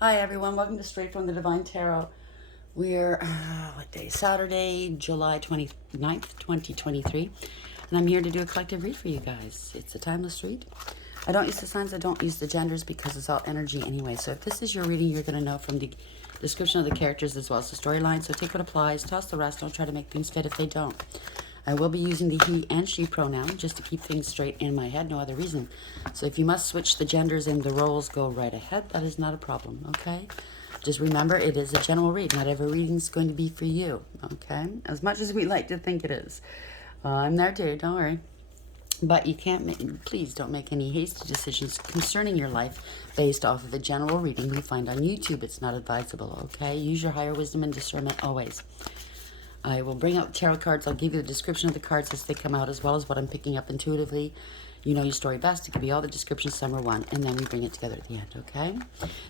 Hi everyone, welcome to Straight from the Divine Tarot. We're, what day? Saturday, July 29th, 2023. And I'm here to do a collective read for you guys. It's a timeless read. I don't use the signs, I don't use the genders because it's all energy anyway. So if this is your reading, you're going to know from the description of the characters as well as the storyline. So take what applies, toss the rest, don't try to make things fit if they don't. I will be using the he and she pronoun just to keep things straight in my head, no other reason. So if you must switch the genders and the roles, go right ahead. That is not a problem, okay? Just remember, it is a general read. Not every reading is going to be for you, okay? As much as we like to think it is. I'm there too, don't worry. But you can't make, please don't make any hasty decisions concerning your life based off of a general reading you find on YouTube. It's not advisable, okay? Use your higher wisdom and discernment always. I will bring out the tarot cards. I'll give you the description of the cards as they come out, as well as what I'm picking up intuitively. You know your story best. It could be all the descriptions, some are one, and then we bring it together at the end, okay?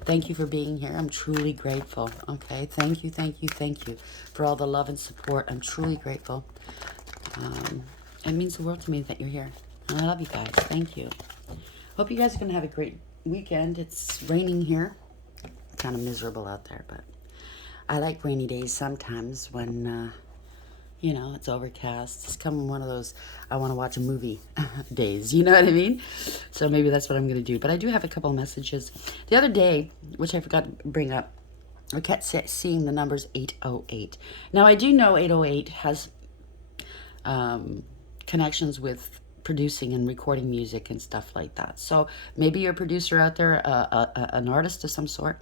Thank you for being here. I'm truly grateful, okay? Thank you, thank you, thank you for all the love and support. I'm truly grateful. It means the world to me that you're here. And I love you guys. Thank you. Hope you guys are going to have a great weekend. It's raining here. Kind of miserable out there, but I like rainy days sometimes when... you know, it's overcast. It's come one of those I want to watch a movie days. You know what I mean? So maybe that's what I'm going to do. But I do have a couple of messages. The other day, which I forgot to bring up, I kept seeing the numbers 808. Now, I do know 808 has connections with producing and recording music and stuff like that. So maybe you're a producer out there, an artist of some sort.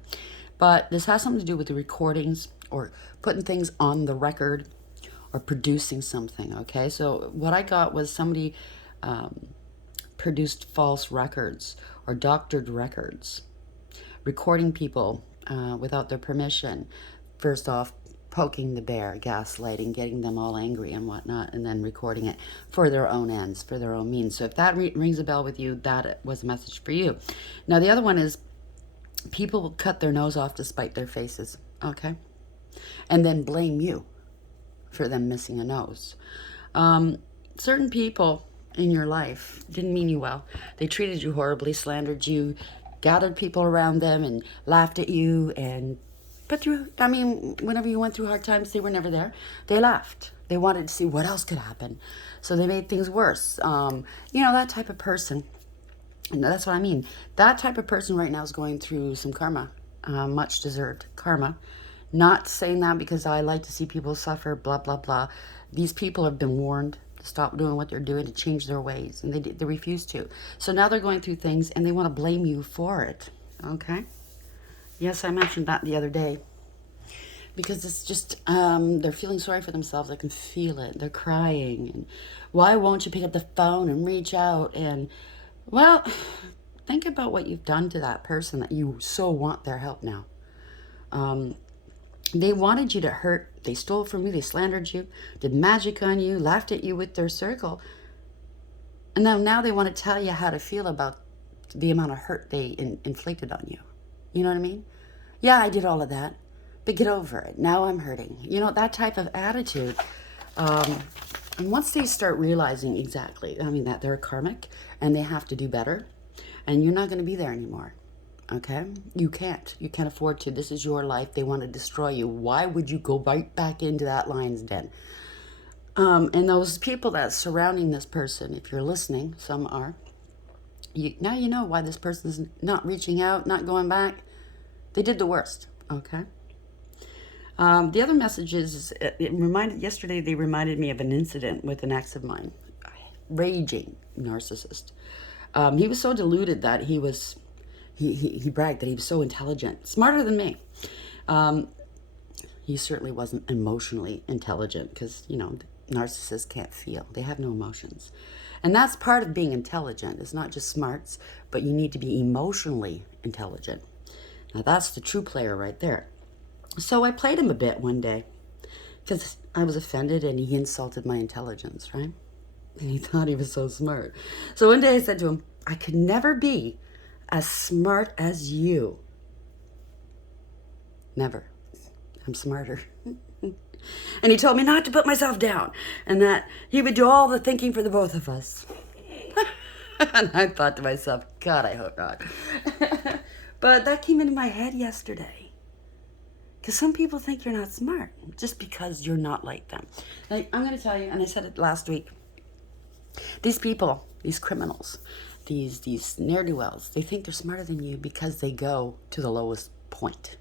But this has something to do with the recordings or putting things on the record or producing something, okay? So what I got was somebody produced false records or doctored records, recording people without their permission. First off, poking the bear, gaslighting, getting them all angry and whatnot, and then recording it for their own ends, for their own means. So if that rings a bell with you, that was a message for you. Now the other one is people will cut their nose off to spite their faces, okay? And then blame you for them missing a nose. Certain people in your life didn't mean you well. They treated you horribly, slandered you, gathered people around them and laughed at you and put through, I mean, whenever you went through hard times, they were never there. They laughed. They wanted to see what else could happen. So they made things worse. You know, that type of person. And that's what I mean. That type of person right now is going through some karma, much deserved karma. Not saying that because I like to see people suffer, blah, blah, blah. These people have been warned to stop doing what they're doing, to change their ways, and they refuse to. So now they're going through things, and they want to blame you for it, okay? Yes, I mentioned that the other day. Because it's just, they're feeling sorry for themselves. I can feel it. They're crying. And why won't you pick up the phone and reach out? And, well, think about what you've done to that person that you so want their help now. They wanted you to hurt. They stole from you. They slandered you, did magic on you, laughed at you with their circle. And now they want to tell you how to feel about the amount of hurt they inflicted on you. You know what I mean? Yeah, I did all of that, but get over it. Now I'm hurting. You know, that type of attitude. And once they start realizing exactly, I mean, that they're karmic and they have to do better, and you're not going to be there anymore. Okay? You can't afford to. This is your life. They want to destroy you. Why would you go right back into that lion's den? And those people that's surrounding this person, if you're listening, some are, now you know why this person's not reaching out, not going back. They did the worst, okay? The other message is, yesterday they reminded me of an incident with an ex of mine, raging narcissist. He was so deluded that he bragged that he was so intelligent, smarter than me. He certainly wasn't emotionally intelligent because, you know, narcissists can't feel. They have no emotions. And that's part of being intelligent. It's not just smarts, but you need to be emotionally intelligent. Now that's the true player right there. So I played him a bit one day because I was offended and he insulted my intelligence, right? And he thought he was so smart. So one day I said to him, I could never be as smart as you. Never. I'm smarter. And he told me not to put myself down and that he would do all the thinking for the both of us. And I thought to myself, God, I hope not. But that came into my head yesterday. Because some people think you're not smart just because you're not like them. Like, I'm going to tell you, and I said it last week, these people, these criminals, these ne'er-do-wells, they think they're smarter than you because they go to the lowest point.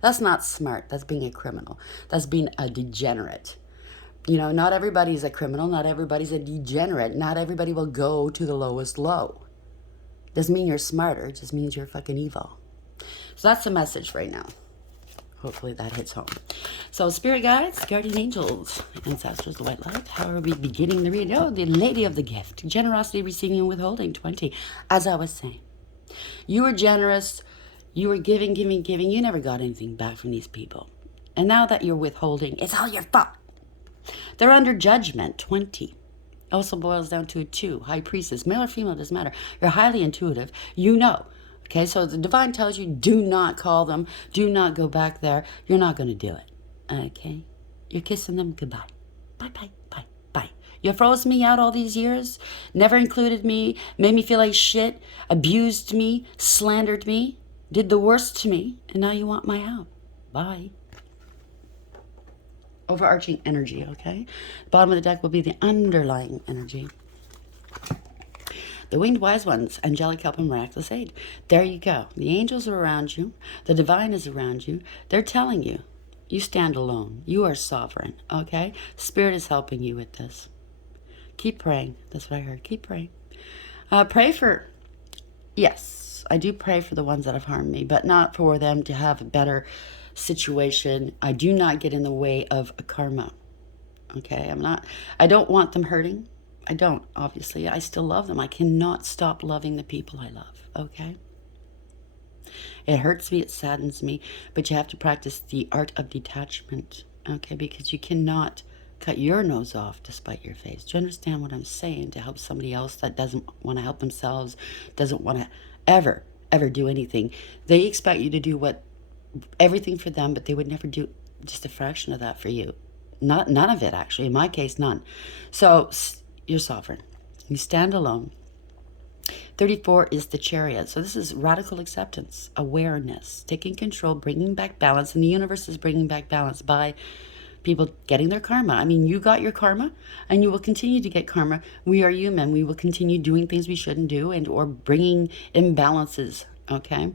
That's not smart. That's being a criminal. That's being a degenerate. You know, not everybody's a criminal. Not everybody's a degenerate. Not everybody will go to the lowest low. Doesn't mean you're smarter. It just means you're fucking evil. So that's the message right now. Hopefully that hits home. So spirit guides, guardian angels, ancestors, the white light. How are we beginning the read? Oh, the lady of the gift. Generosity, receiving, and withholding, 20. As I was saying, you were generous. You were giving. You never got anything back from these people. And now that you're withholding, it's all your fault. They're under judgment, 20. Also boils down to a 2. High priestess, male or female, doesn't matter. You're highly intuitive. You know. Okay, so the divine tells you, do not call them. Do not go back there. You're not going to do it. Okay? You're kissing them goodbye. Bye, bye, bye, bye. You froze me out all these years, never included me, made me feel like shit, abused me, slandered me, did the worst to me, and now you want my help. Bye. Overarching energy, okay? The bottom of the deck will be the underlying energy. The winged wise ones, angelic help and miraculous aid. There you go. The angels are around you. The divine is around you. They're telling you, you stand alone. You are sovereign, okay? Spirit is helping you with this. Keep praying. That's what I heard. Keep praying. Pray for, yes, I do pray for the ones that have harmed me, but not for them to have a better situation. I do not get in the way of a karma, okay? I don't want them hurting. I don't, obviously. I still love them. I cannot stop loving the people I love, okay? It hurts me, it saddens me, but you have to practice the art of detachment, okay? Because you cannot cut your nose off to spite your face. Do you understand what I'm saying? To help somebody else that doesn't want to help themselves, doesn't want to ever do anything. They expect you to do everything for them, but they would never do just a fraction of that for you. None of it, actually. In my case, none. So you're sovereign. You stand alone. 34 is the Chariot. So this is radical acceptance, awareness, taking control, bringing back balance. And the universe is bringing back balance by people getting their karma. I mean, you got your karma, and you will continue to get karma. We are human. We will continue doing things we shouldn't do or bringing imbalances, okay?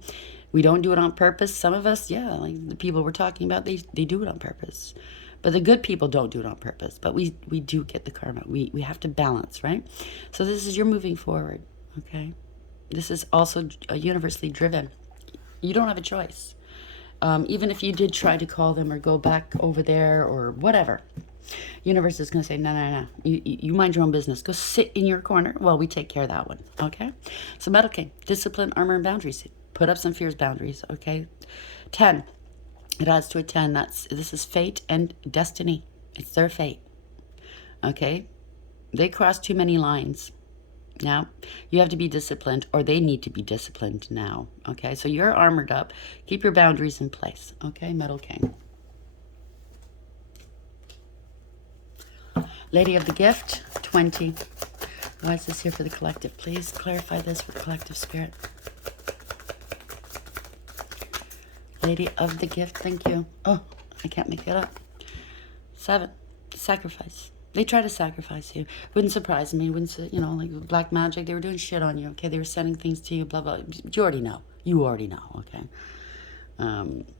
We don't do it on purpose. Some of us, yeah, like the people we're talking about, they do it on purpose. But the good people don't do it on purpose. But we do get the karma. We have to balance, right? So this is you're moving forward, okay? This is also universally driven. You don't have a choice. Even if you did try to call them or go back over there or whatever, universe is going to say, no. You mind your own business. Go sit in your corner while we take care of that one, okay? So Metal King, discipline, armor, and boundaries. Put up some fierce boundaries, okay? 10. It adds to a 10. This is fate and destiny. It's their fate. Okay? They crossed too many lines. Now, you have to be disciplined, or they need to be disciplined now. Okay? So you're armored up. Keep your boundaries in place. Okay? Metal King. Lady of the Gift, 20. Why is this here for the collective? Please clarify this for collective spirit. Lady of the Gift, thank you. Oh, I can't make it up. 7, sacrifice. They try to sacrifice you. Wouldn't surprise me. Like black magic. They were doing shit on you, okay? They were sending things to you, blah, blah. You already know. Okay?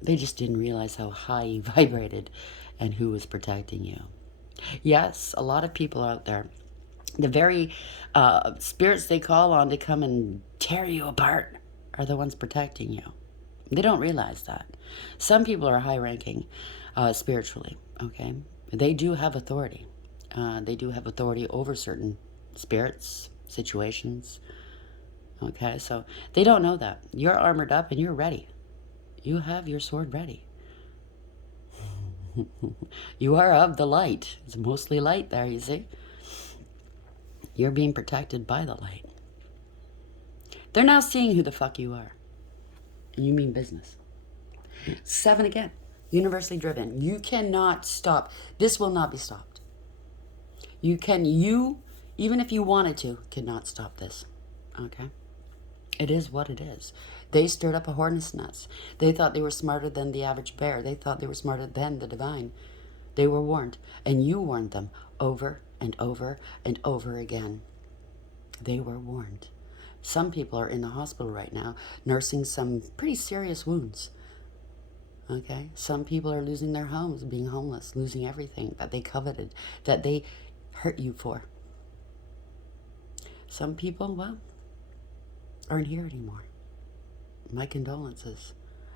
They just didn't realize how high you vibrated and who was protecting you. Yes, a lot of people out there, the very spirits they call on to come and tear you apart are the ones protecting you. They don't realize that. Some people are high-ranking spiritually, okay? They do have authority. They do have authority over certain spirits, situations, okay? So they don't know that. You're armored up and you're ready. You have your sword ready. You are of the light. It's mostly light there, you see? You're being protected by the light. They're now seeing who the fuck you are. You mean business. 7 again. Universally driven. You cannot stop. This will not be stopped. You, even if you wanted to, cannot stop this. Okay? It is what it is. They stirred up a hornet's nest. They thought they were smarter than the average bear. They thought they were smarter than the divine. They were warned, and you warned them over and over and over again. They were warned. Some people are in the hospital right now nursing some pretty serious wounds. Okay? Some people are losing their homes, being homeless, losing everything that they coveted, that they hurt you for. Some people, well, aren't here anymore. My condolences.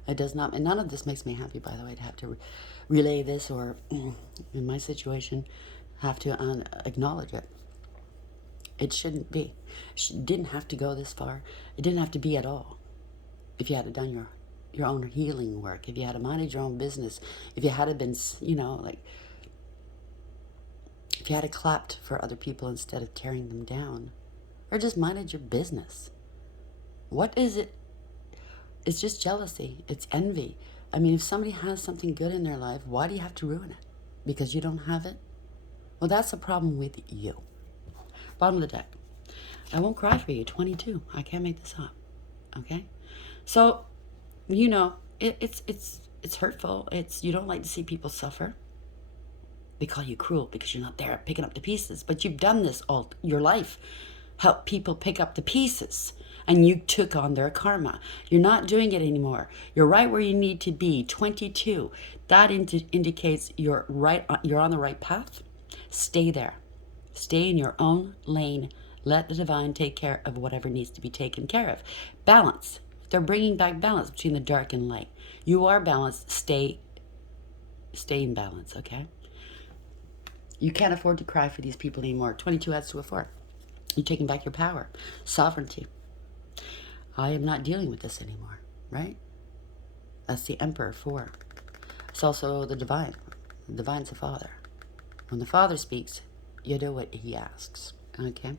It does not, and none of this makes me happy, by the way, to have to relay this or, in my situation, have to acknowledge it. It shouldn't be. It didn't have to go this far. It didn't have to be at all. If you had done your own healing work, if you had minded your own business, if you had been, if you had clapped for other people instead of tearing them down, or just minded your business. What is it? It's just jealousy. It's envy. I mean, if somebody has something good in their life, why do you have to ruin it? Because you don't have it? Well, that's a problem with you. Bottom of the deck. I won't cry for you. 22. I can't make this up. Okay? So, it's hurtful. You don't like to see people suffer. They call you cruel because you're not there picking up the pieces. But you've done this all your life. Help people pick up the pieces. And you took on their karma. You're not doing it anymore. You're right where you need to be. 22. That indicates you're on the right path. Stay there. Stay in your own lane. Let the divine take care of whatever needs to be taken care of. Balance. They're bringing back balance between the dark and light. You are balanced. Stay in balance, okay? You can't afford to cry for these people anymore. 22 adds to a 4. You're taking back your power. Sovereignty. I am not dealing with this anymore, right? That's the Emperor, 4. It's also the divine. The divine's the Father. When the Father speaks, you do what he asks, okay?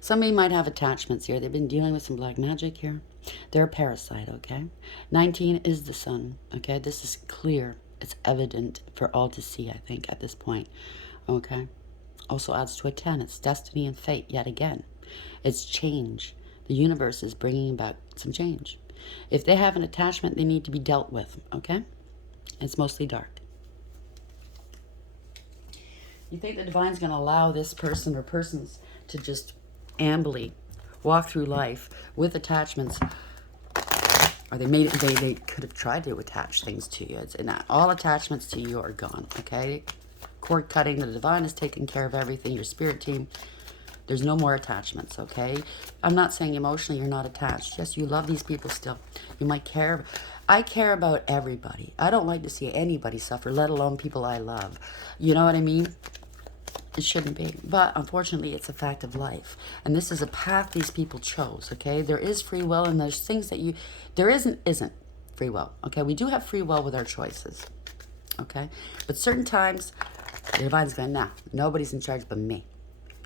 Somebody might have attachments here. They've been dealing with some black magic here. They're a parasite, okay? 19 is the Sun, okay? This is clear. It's evident for all to see, I think, at this point, okay? Also adds to a 10. It's destiny and fate yet again. It's change. The universe is bringing about some change. If they have an attachment, they need to be dealt with, okay? It's mostly dark. You think the divine's going to allow this person or persons to just ambly walk through life with attachments? Or they could have tried to attach things to you. All attachments to you are gone, okay? Cord cutting, the divine has taken care of everything. Your spirit team, there's no more attachments, okay? I'm not saying emotionally you're not attached. Yes, you love these people still. You might care. I care about everybody. I don't like to see anybody suffer, let alone people I love. You know what I mean? It shouldn't be. But unfortunately, it's a fact of life. And this is a path these people chose, okay? There is free will, and there's things that there isn't free will, okay? We do have free will with our choices, okay? But certain times, the divine's going, nah, nobody's in charge but me.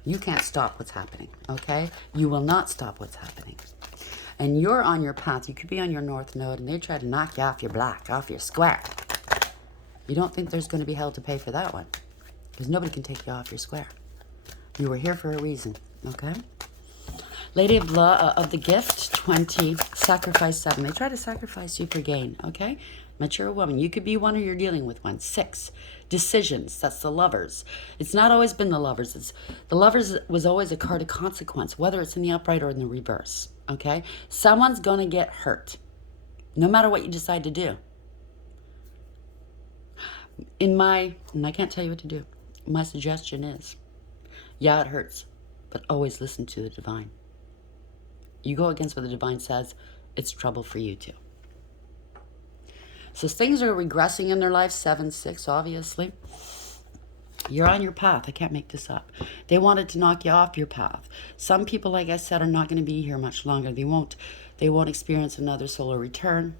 You can't stop what's happening, okay? You will not stop what's happening. And you're on your path. You could be on your north node, and they try to knock you off your black, off your square. You don't think there's going to be hell to pay for that one, because nobody can take you off your square. You were here for a reason, okay? Lady of the Gift, 20, sacrifice 7. They try to sacrifice you for gain, okay? Mature woman. You could be one or you're dealing with one. 6, decisions. That's the Lovers. It's not always been the Lovers. The Lovers was always a card of consequence, whether it's in the upright or in the reverse, okay? Someone's going to get hurt, no matter what you decide to do. And I can't tell you what to do. My suggestion is, yeah, it hurts, but always listen to the divine. You go against what the divine says, it's trouble for you too. So things are regressing in their life. 7, 6, obviously. You're on your path. I can't make this up. They wanted to knock you off your path. Some people, like I said, are not going to be here much longer. They won't experience another solar return.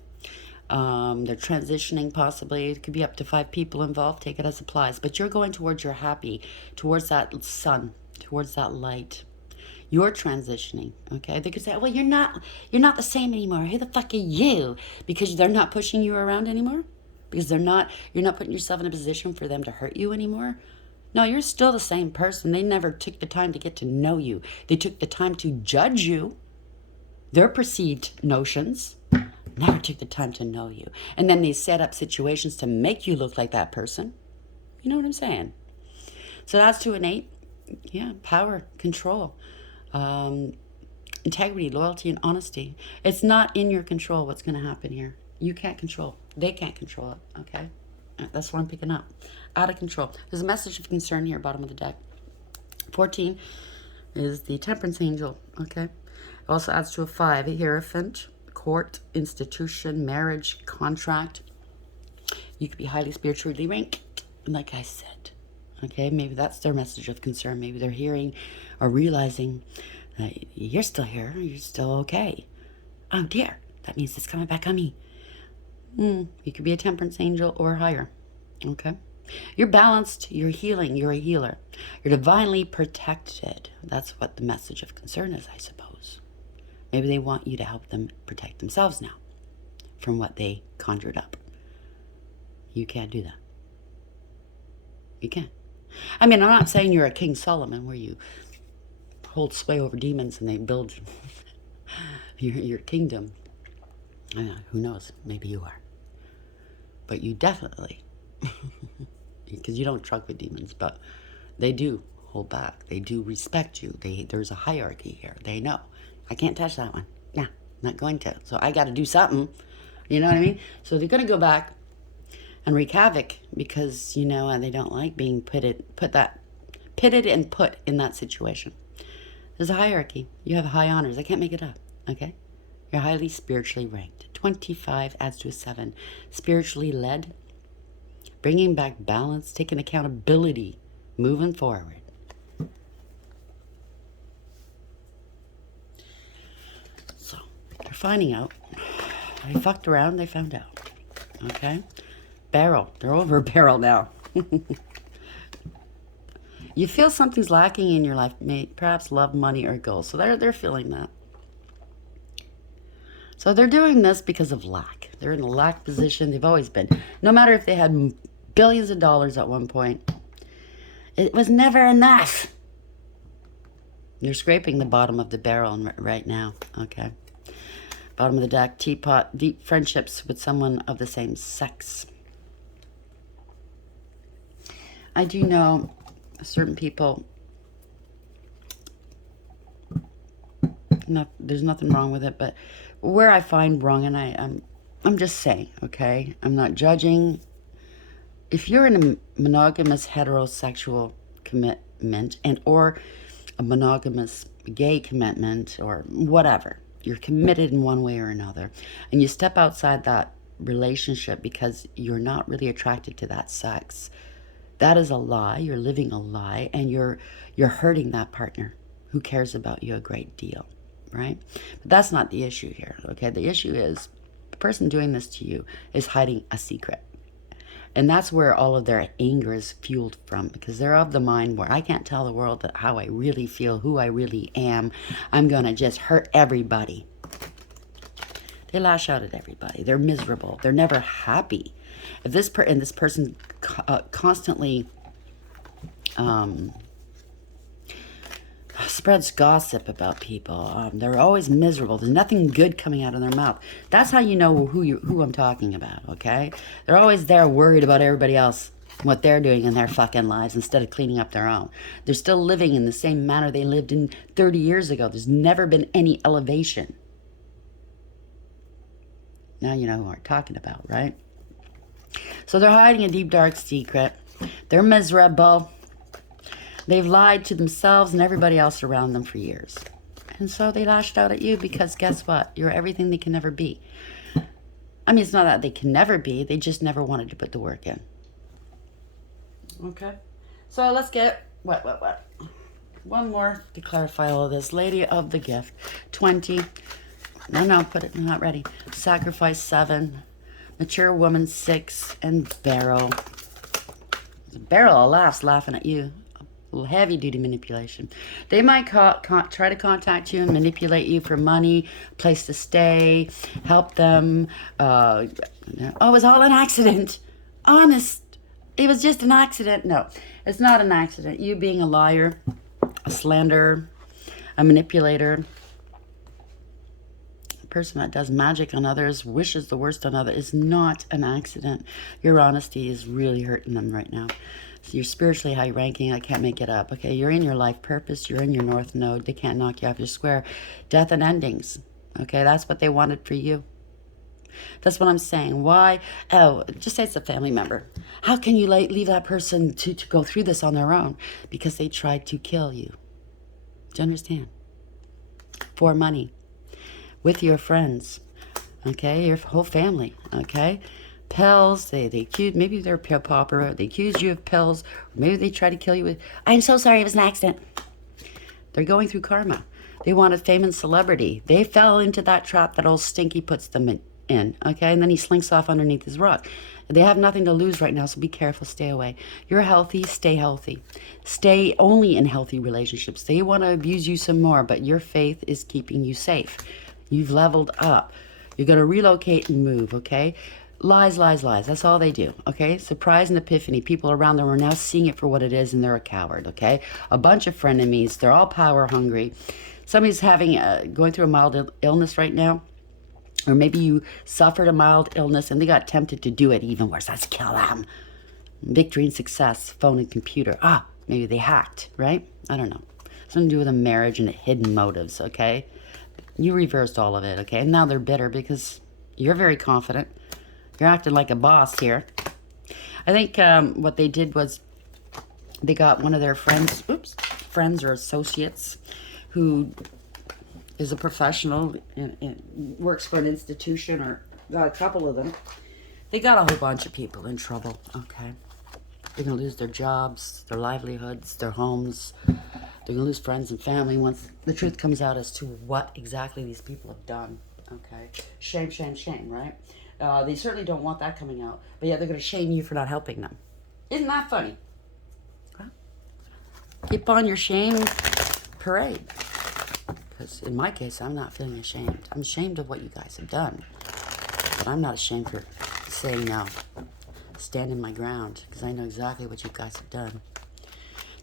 They're transitioning possibly. It could be up to 5 people involved. Take it as applies. But you're going towards your happy, towards that sun, towards that light. You're transitioning, okay? They could say, well, you're not the same anymore. Who the fuck are you? Because they're not pushing you around anymore? Because you're not putting yourself in a position for them to hurt you anymore? No, you're still the same person. They never took the time to get to know you. They took the time to judge you, their perceived notions, never took the time to know you. And then they set up situations to make you look like that person. You know what I'm saying? So that's 2 and 8. Yeah, power, control, integrity, loyalty, and honesty. It's not in your control what's going to happen here. You can't control. They can't control it, okay? That's what I'm picking up. Out of control. There's a message of concern here, bottom of the deck. 14 is the Temperance Angel, okay? It also adds to a 5, a Hierophant, court, institution, marriage, contract. You could be highly spiritually ranked, like I said. Okay, maybe that's their message of concern. Maybe they're hearing or realizing that you're still here, you're still okay. Oh dear, that means it's coming back on me. You could be a Temperance Angel or higher. Okay, you're balanced, you're healing, you're a healer. You're divinely protected. That's what the message of concern is, I suppose. Maybe they want you to help them protect themselves now from what they conjured up. You can't do that. You can't. I mean, I'm not saying you're a King Solomon where you hold sway over demons and they build your kingdom. Who knows? Maybe you are. But you definitely, because you don't truck with demons, but they do hold back. They do respect you. There's a hierarchy here. They know. I can't touch that one. Nah, not going to. So I got to do something. You know what I mean? So they're going to go back and wreak havoc because, you know, they don't like being pitted and put in that situation. There's a hierarchy. You have high honors. I can't make it up, okay? You're highly spiritually ranked. 25 adds to a 7. Spiritually led, bringing back balance, taking accountability, moving forward. So, they're finding out. They fucked around, they found out, okay? Barrel. They're over a barrel now. You feel something's lacking in your life, perhaps love, money, or goals. So they're feeling that. So they're doing this because of lack. They're in a lack position. They've always been. No matter if they had billions of dollars at one point, it was never enough. You're scraping the bottom of the barrel right now. Okay. Bottom of the deck, teapot, deep friendships with someone of the same sex. I do know certain people, there's nothing wrong with it, but where I find wrong, and I'm just saying, okay? I'm not judging. If you're in a monogamous heterosexual commitment or a monogamous gay commitment or whatever, you're committed in one way or another, and you step outside that relationship because you're not really attracted to that sex, that is a lie. You're living a lie, and you're hurting that partner who cares about you a great deal, right? But that's not the issue here, okay? The issue is the person doing this to you is hiding a secret. And that's where all of their anger is fueled from, because they're of the mind where I can't tell the world that how I really feel, who I really am. I'm going to just hurt everybody. They lash out at everybody. They're miserable. They're never happy. If this person constantly spreads gossip about people, they're always miserable. There's nothing good coming out of their mouth. That's how you know who I'm talking about, okay? They're always there worried about everybody else, what they're doing in their fucking lives instead of cleaning up their own. They're still living in the same manner they lived in 30 years ago. There's never been any elevation. Now you know who we're talking about, right? So they're hiding a deep, dark secret. They're miserable. They've lied to themselves and everybody else around them for years. And so they lashed out at you because guess what? You're everything they can never be. I mean, it's not that they can never be. They just never wanted to put the work in. Okay. So let's get... What? One more to clarify all of this. Lady of the Gift. 20. No, put it... I'm not ready. Sacrifice 7. Mature woman 6. And barrel. Barrel of laughs laughing at you. A little heavy-duty manipulation. They might try to contact you and manipulate you for money, place to stay, help them. Oh, it was all an accident. Honest. It was just an accident. No, it's not an accident. You being a liar, a slanderer, a manipulator, person that does magic on others, wishes the worst on others, is not an accident. Your honesty is really hurting them right now. So you're spiritually high ranking. I can't make it up. Okay, you're in your life purpose. You're in your north node. They can't knock you off your square. Death and endings. Okay, that's what they wanted for you. That's what I'm saying. Why? Oh, just say it's a family member. How can you leave that person to go through this on their own? Because they tried to kill you. Do you understand? For money. With your friends. Okay? Your whole family. Okay? Pills. They accuse, maybe they're a pill popper. They accuse you of pills. Maybe they try to kill you with, I'm so sorry, it was an accident. They're going through karma. They wanted fame and celebrity. They fell into that trap that old Stinky puts them in, okay? And then he slinks off underneath his rock. They have nothing to lose right now, so be careful, stay away. You're healthy, stay healthy. Stay only in healthy relationships. They want to abuse you some more, but your faith is keeping you safe. You've leveled up. You're going to relocate and move, okay? Lies, lies, lies. That's all they do, okay? Surprise and epiphany. People around them are now seeing it for what it is, and they're a coward, okay? A bunch of frenemies. They're all power hungry. Somebody's going through a mild illness right now. Or maybe you suffered a mild illness and they got tempted to do it even worse. Let's kill them. Victory and success, phone and computer. Maybe they hacked, right? I don't know. Something to do with a marriage and hidden motives, okay? You reversed all of it, okay? And now they're bitter because you're very confident. You're acting like a boss here. I think what they did was they got one of their friends or associates who is a professional and works for an institution, or a couple of them. They got a whole bunch of people in trouble, okay? They're going to lose their jobs, their livelihoods, their homes. They're going to lose friends and family once the truth comes out as to what exactly these people have done, okay? Shame, shame, shame, right? They certainly don't want that coming out, but yeah, they're going to shame you for not helping them. Isn't that funny? Huh? Keep on your shame parade. Because in my case, I'm not feeling ashamed. I'm ashamed of what you guys have done. But I'm not ashamed for saying no. Standing my ground. Because I know exactly what you guys have done.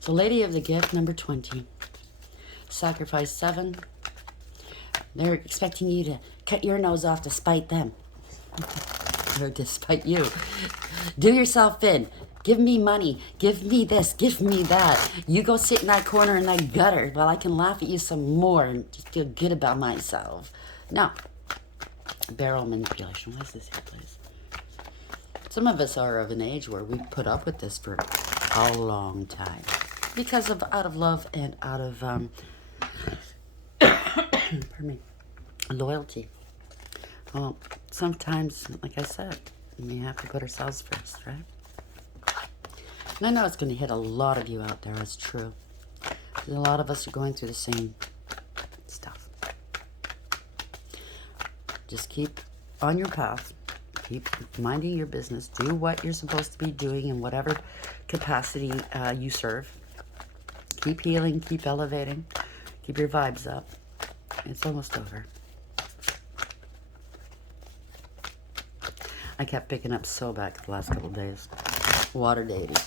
So Lady of the Gift, number 20. Sacrifice 7. They're expecting you to cut your nose off to spite them. Or to spite you. Do yourself in. Give me money. Give me this. Give me that. You go sit in that corner in that gutter while I can laugh at you some more and just feel good about myself. No. Barrel manipulation. What is this here, please? Some of us are of an age where we put up with this for a long time. Because of out of love and out of pardon me, loyalty. Well, sometimes, like I said, we have to put ourselves first, right? And I know it's going to hit a lot of you out there. It's true. A lot of us are going through the same stuff. Just keep on your path. Keep minding your business. Do what you're supposed to be doing in whatever capacity you serve. Keep healing. Keep elevating. Keep your vibes up. It's almost over. I kept picking up so back the last couple of days. Water dating.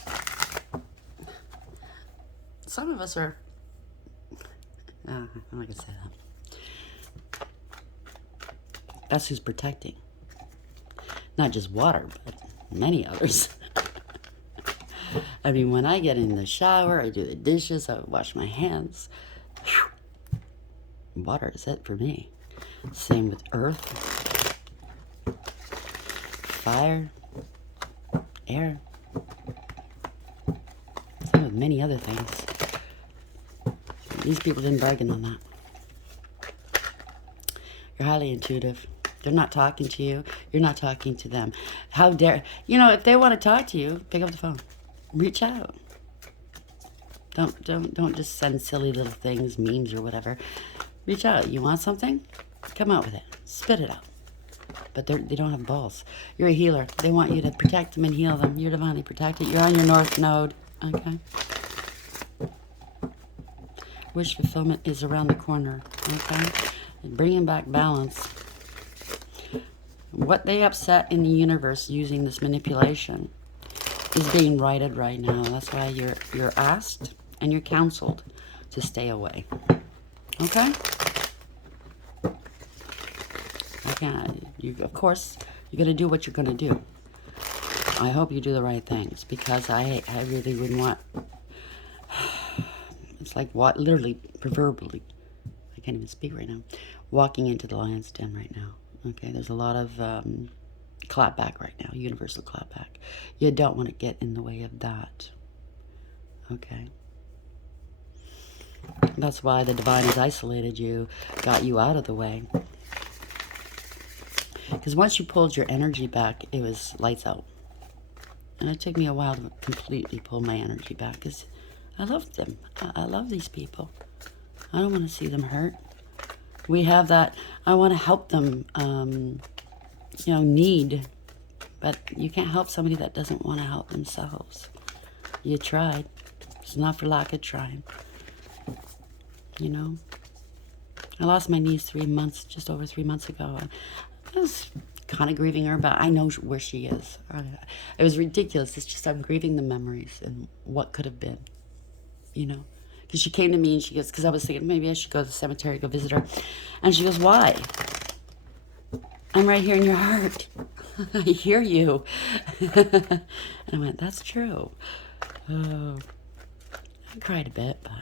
Some of us are, I'm not going to say that. That's who's protecting. Not just water, but many others. I mean, when I get in the shower, I do the dishes, I wash my hands. Water is it for me. Same with earth, fire, air. Same with many other things. These people didn't bargain on that. You're highly intuitive. They're not talking to you. You're not talking to them. How dare... if they want to talk to you, pick up the phone. Reach out. Don't just send silly little things, memes or whatever. Reach out. You want something? Come out with it. Spit it out. But they don't have balls. You're a healer. They want you to protect them and heal them. You're divinely protected. You're on your north node. Okay? Wish fulfillment is around the corner, okay? And bringing back balance. What they upset in the universe using this manipulation is being righted right now. That's why you're asked and you're counseled to stay away. Okay? can't, of course, you're going to do what you're going to do. I hope you do the right things, because I really would want, it's like what, literally, proverbially, I can't even speak right now, walking into the lion's den right now. Okay, there's a lot of clapback right now, universal clapback. You don't want to get in the way of that. Okay. That's why the divine has isolated you, got you out of the way. Because once you pulled your energy back, it was lights out. And it took me a while to completely pull my energy back, because I love them. I love these people. I don't want to see them hurt. We have that, I want to help them, need. But you can't help somebody that doesn't want to help themselves. You tried. It's not for lack of trying. I lost my niece just over 3 months ago. I was kind of grieving her, but I know where she is. It was ridiculous. It's just I'm grieving the memories and what could have been, Because she came to me and she goes, because I was thinking maybe I should go to the cemetery, go visit her. And she goes, why? I'm right here in your heart. I hear you. And I went, that's true. Oh, I cried a bit, but,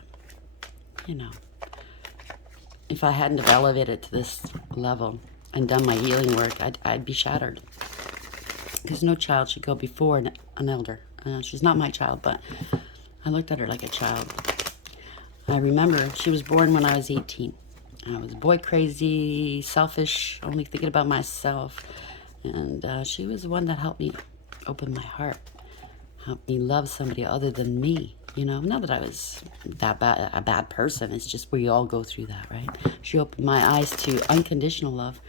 if I hadn't have elevated to this level and done my healing work, I'd be shattered. Because no child should go before an elder. She's not my child, but I looked at her like a child. I remember she was born when I was 18. I was boy crazy, selfish, only thinking about myself. And she was the one that helped me open my heart, helped me love somebody other than me. Not that I was a bad person. It's just we all go through that, right? She opened my eyes to unconditional love.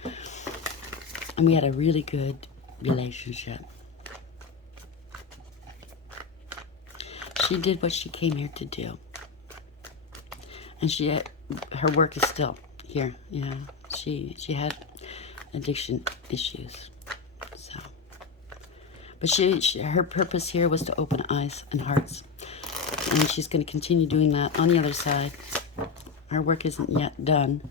And we had a really good relationship. She did what she came here to do. And her work is still here, She had addiction issues. So, but her purpose here was to open eyes and hearts. And she's going to continue doing that on the other side. Her work isn't yet done.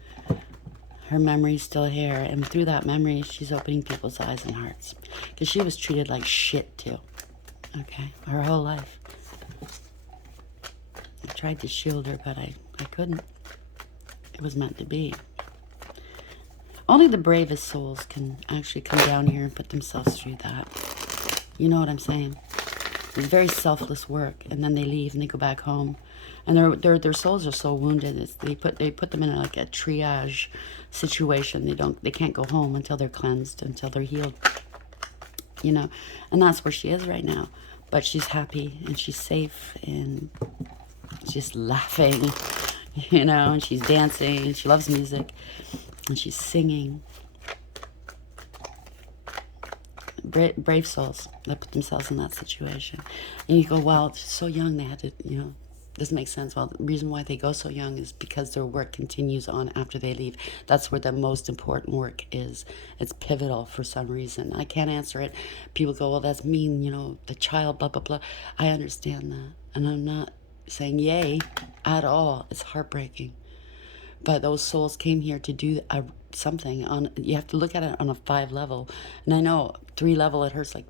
Her memory's still here. And through that memory, she's opening people's eyes and hearts. Because she was treated like shit, too. Okay? Her whole life. I tried to shield her, but I couldn't. It was meant to be. Only the bravest souls can actually come down here and put themselves through that. You know what I'm saying? It's very selfless work, and then they leave and they go back home, and their souls are so wounded. They put them in like a triage situation. They can't go home until they're cleansed, until they're healed. And that's where she is right now. But she's happy and she's safe and she's laughing, and she's dancing. She loves music and she's singing. Brave souls that put themselves in that situation. And you go, well, it's so young, they had to, doesn't make sense. Well, the reason why they go so young is because their work continues on after they leave. That's where the most important work is. It's pivotal for some reason. I can't answer it. People go, well, that's mean, the child, blah, blah, blah. I understand that. And I'm not saying yay at all. It's heartbreaking. But those souls came here to do something you have to look at it on a 5 level. And I know 3 level, it hurts like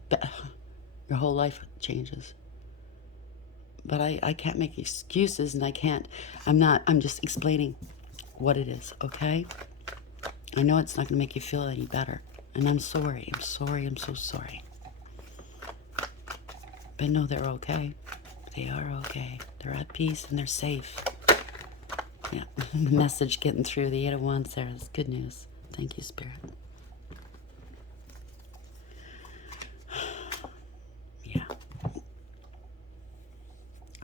your whole life changes. But I can't make excuses, and I'm just explaining what it is, okay? I know it's not going to make you feel any better. And I'm sorry. I'm so sorry. But no, they're okay. They are okay. They're at peace and they're safe. Yeah, the message getting through, the 8 of Wands there is good news. Thank you, Spirit. Yeah.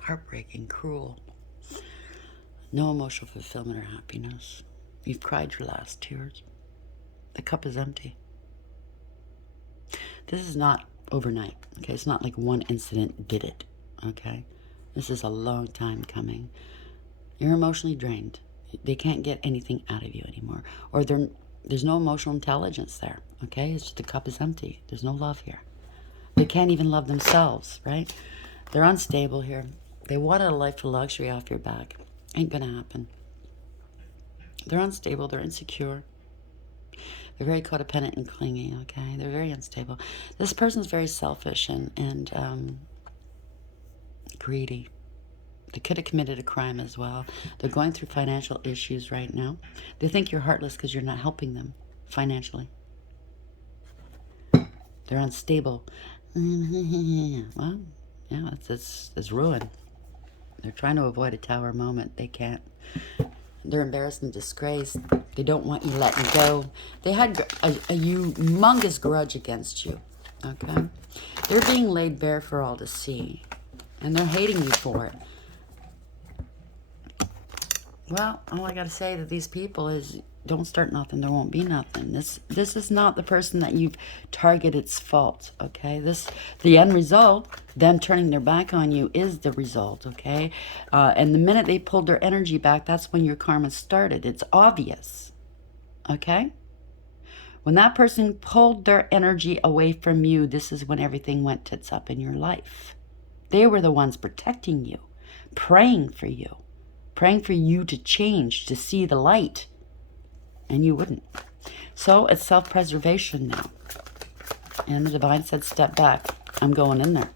Heartbreaking, cruel. No emotional fulfillment or happiness. You've cried your last tears. The cup is empty. This is not overnight, okay? It's not like one incident did it, okay? This is a long time coming. You're emotionally drained. They can't get anything out of you anymore. Or there's no emotional intelligence there, okay? It's just the cup is empty. There's no love here. They can't even love themselves, right? They're unstable here. They wanted a life of luxury off your back. Ain't gonna happen. They're unstable. They're insecure. They're very codependent and clingy, okay? They're very unstable. This person's very selfish and greedy. They could have committed a crime as well. They're going through financial issues right now. They think you're heartless because you're not helping them financially. They're unstable. Well, yeah, it's ruin. They're trying to avoid a tower moment. They can't. They're embarrassed and disgraced. They don't want you letting go. They had a humongous grudge against you, okay? They're being laid bare for all to see, and they're hating you for it. Well, all I got to say to these people is don't start nothing, there won't be nothing. This is not the person that you've targeted's fault, okay? The end result, them turning their back on you, is the result, okay? And the minute they pulled their energy back, that's when your karma started. It's obvious, okay? When that person pulled their energy away from you, this is when everything went tits up in your life. They were the ones protecting you, praying for you to change, to see the light. And you wouldn't. So it's self-preservation now. And the divine said, step back. I'm going in there.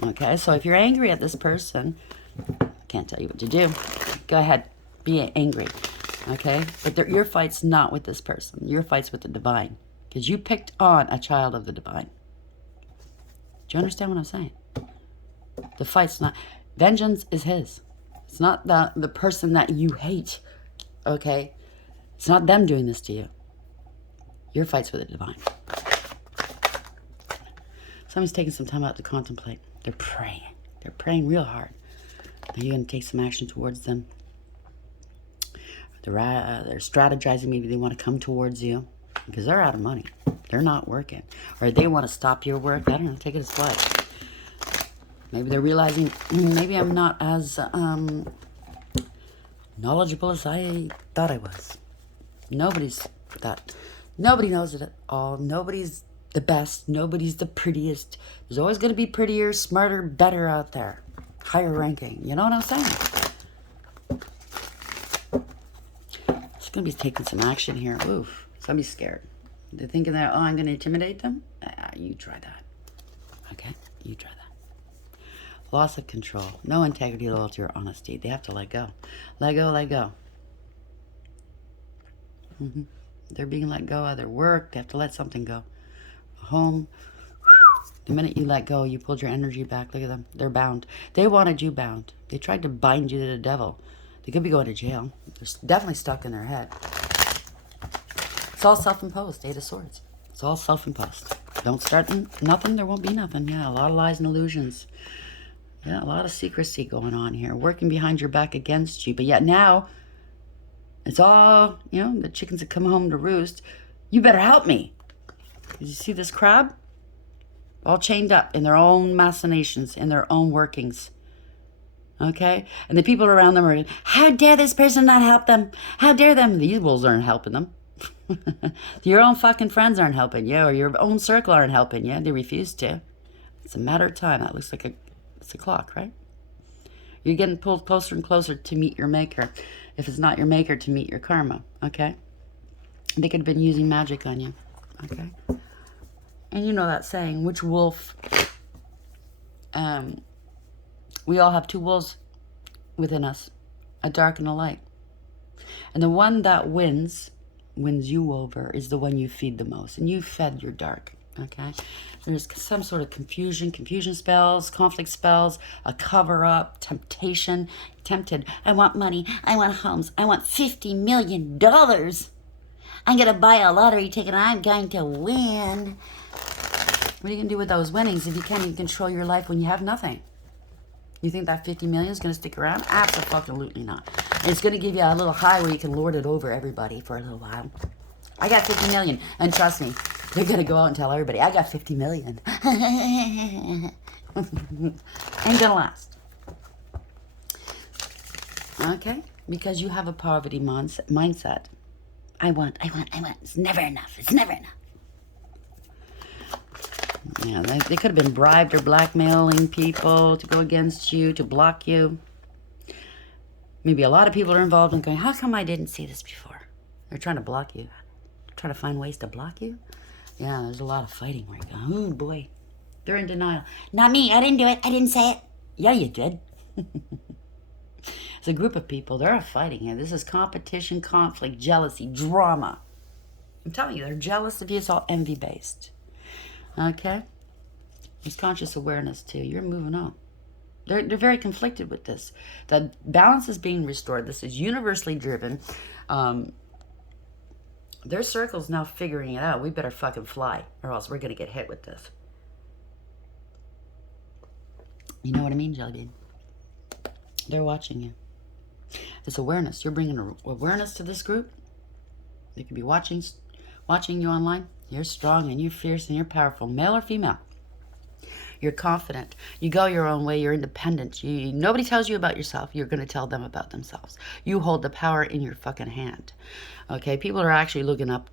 Okay, so if you're angry at this person, I can't tell you what to do. Go ahead, be angry. Okay, but your fight's not with this person. Your fight's with the divine. Because you picked on a child of the divine. Do you understand what I'm saying? The fight's not... Vengeance is his. It's not the person that you hate. Okay? It's not them doing this to you. Your fight's with the divine. Somebody's taking some time out to contemplate. They're praying. They're praying real hard. Now you're going to take some action towards them. They're strategizing. Maybe they want to come towards you. Because they're out of money. They're not working. Or they want to stop your work. I don't know. Take it as what. Maybe they're realizing, maybe I'm not as knowledgeable as I thought I was. Nobody's that. Nobody knows it at all. Nobody's the best. Nobody's the prettiest. There's always going to be prettier, smarter, better out there. Higher ranking. You know what I'm saying? It's going to be taking some action here. Oof. Somebody's scared. They're thinking that, oh, I'm going to intimidate them? You try that. Okay? You try that. Loss of control. No integrity, loyalty, or honesty. They have to let go. Let go, let go. They're being let go of their work. They have to let something go. Home. The minute you let go, you pulled your energy back. Look at them. They're bound. They wanted you bound. They tried to bind you to the devil. They could be going to jail. They're definitely stuck in their head. It's all self-imposed. Eight of Swords. It's all self-imposed. Don't start nothing, there won't be nothing. Yeah, a lot of lies and illusions. Yeah, a lot of secrecy going on here. Working behind your back against you. But yet now, it's all, the chickens that come home to roost. You better help me. Did you see this crab? All chained up in their own machinations, in their own workings. Okay? And the people around them are, how dare this person not help them? How dare them? These wolves aren't helping them. Your own fucking friends aren't helping you, or your own circle aren't helping you. They refuse to. It's a matter of time. That looks like it's a clock, right? You're getting pulled closer and closer to meet your maker. If it's not your maker, to meet your karma, okay? They could have been using magic on you, okay? And you know that saying, which wolf? We all have two wolves within us, a dark and a light. And the one that wins you over is the one you feed the most. And you fed your dark, okay? There's some sort of confusion spells, conflict spells, a cover-up, temptation, tempted. I want money, I want homes, I want $50 million. I'm going to buy a lottery ticket, I'm going to win. What are you going to do with those winnings if you can't even control your life when you have nothing? You think that 50 million is going to stick around? Absolutely not. And it's going to give you a little high where you can lord it over everybody for a little while. I got 50 million, and trust me, they're going to go out and tell everybody, I got 50 million. Ain't going to last. Okay? Because you have a poverty mindset. I want. It's never enough. It's never enough. Yeah, they could have been bribed or blackmailing people to go against you, to block you. Maybe a lot of people are involved in going, how come I didn't see this before? They're trying to block you. Trying to find ways to block you. Yeah, there's a lot of fighting right now. Oh, boy. They're in denial. Not me. I didn't do it. I didn't say it. Yeah, you did. It's a group of people. They're fighting here. This is competition, conflict, jealousy, drama. I'm telling you, they're jealous of you. It's all envy-based. Okay? There's conscious awareness, too. You're moving on. They're very conflicted with this. The balance is being restored. This is universally driven. Their circle's now figuring it out. We better fucking fly, or else we're going to get hit with this. You know what I mean, Jelly Bean? They're watching you. It's awareness. You're bringing awareness to this group. They could be watching you online. You're strong and you're fierce and you're powerful, male or female. You're confident. You go your own way. You're independent. Nobody tells you about yourself. You're going to tell them about themselves. You hold the power in your fucking hand. Okay? People are actually looking up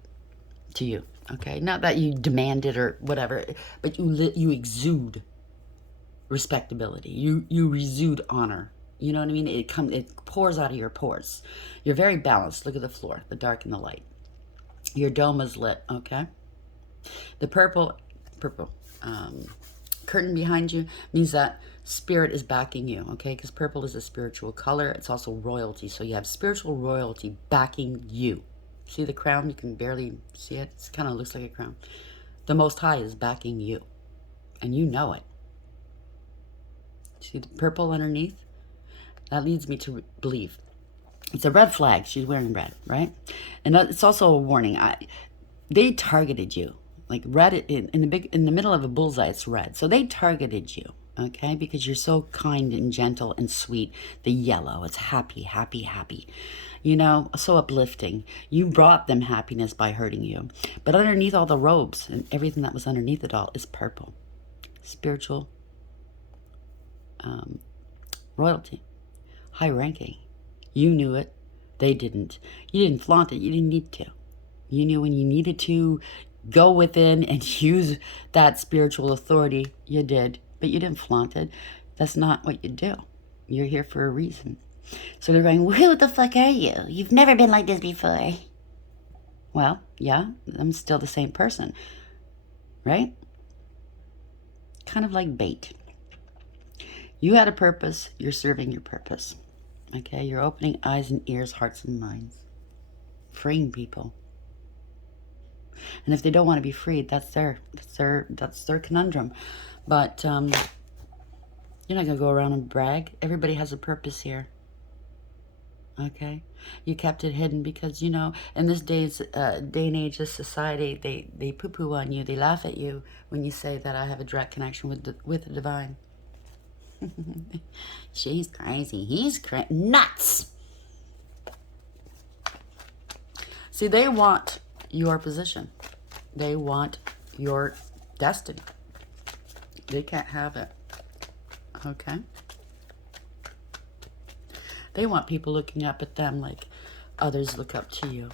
to you. Okay? Not that you demand it or whatever, but you exude respectability. You exude honor. You know what I mean? It pours out of your pores. You're very balanced. Look at the floor, the dark and the light. Your dome is lit, okay? The purple curtain behind you means that spirit is backing you, okay? Because purple is a spiritual color. It's also royalty. So you have spiritual royalty backing you. See the crown? You can barely see it. It kind of looks like a crown. The Most High is backing you. And you know it. See the purple underneath? That leads me to believe. It's a red flag. She's wearing red, right? And it's also a warning. They targeted you. Like red in the middle of a bullseye, it's red. So they targeted you, okay? Because you're so kind and gentle and sweet. The yellow, it's happy, happy, happy. You know, so uplifting. You brought them happiness by hurting you. But underneath all the robes and everything that was underneath it all is purple. Spiritual royalty. High ranking. You knew it. They didn't. You didn't flaunt it. You didn't need to. You knew when you needed to go within and use that spiritual authority. You did. But you didn't flaunt it. That's not what you do. You're here for a reason. So they're going, who the fuck are you? You've never been like this before. Well, yeah, I'm still the same person. Right? Kind of like bait. You had a purpose. You're serving your purpose. Okay? You're opening eyes and ears, hearts and minds. Freeing people. And if they don't want to be freed, that's their conundrum. But you're not going to go around and brag. Everybody has a purpose here. Okay? You kept it hidden because, you know, in this day and age, this society, they poo-poo on you. They laugh at you when you say that I have a direct connection with the divine. She's crazy. He's nuts. See, they want your position. They want your destiny. They can't have it. Okay? They want people looking up at them like others look up to you.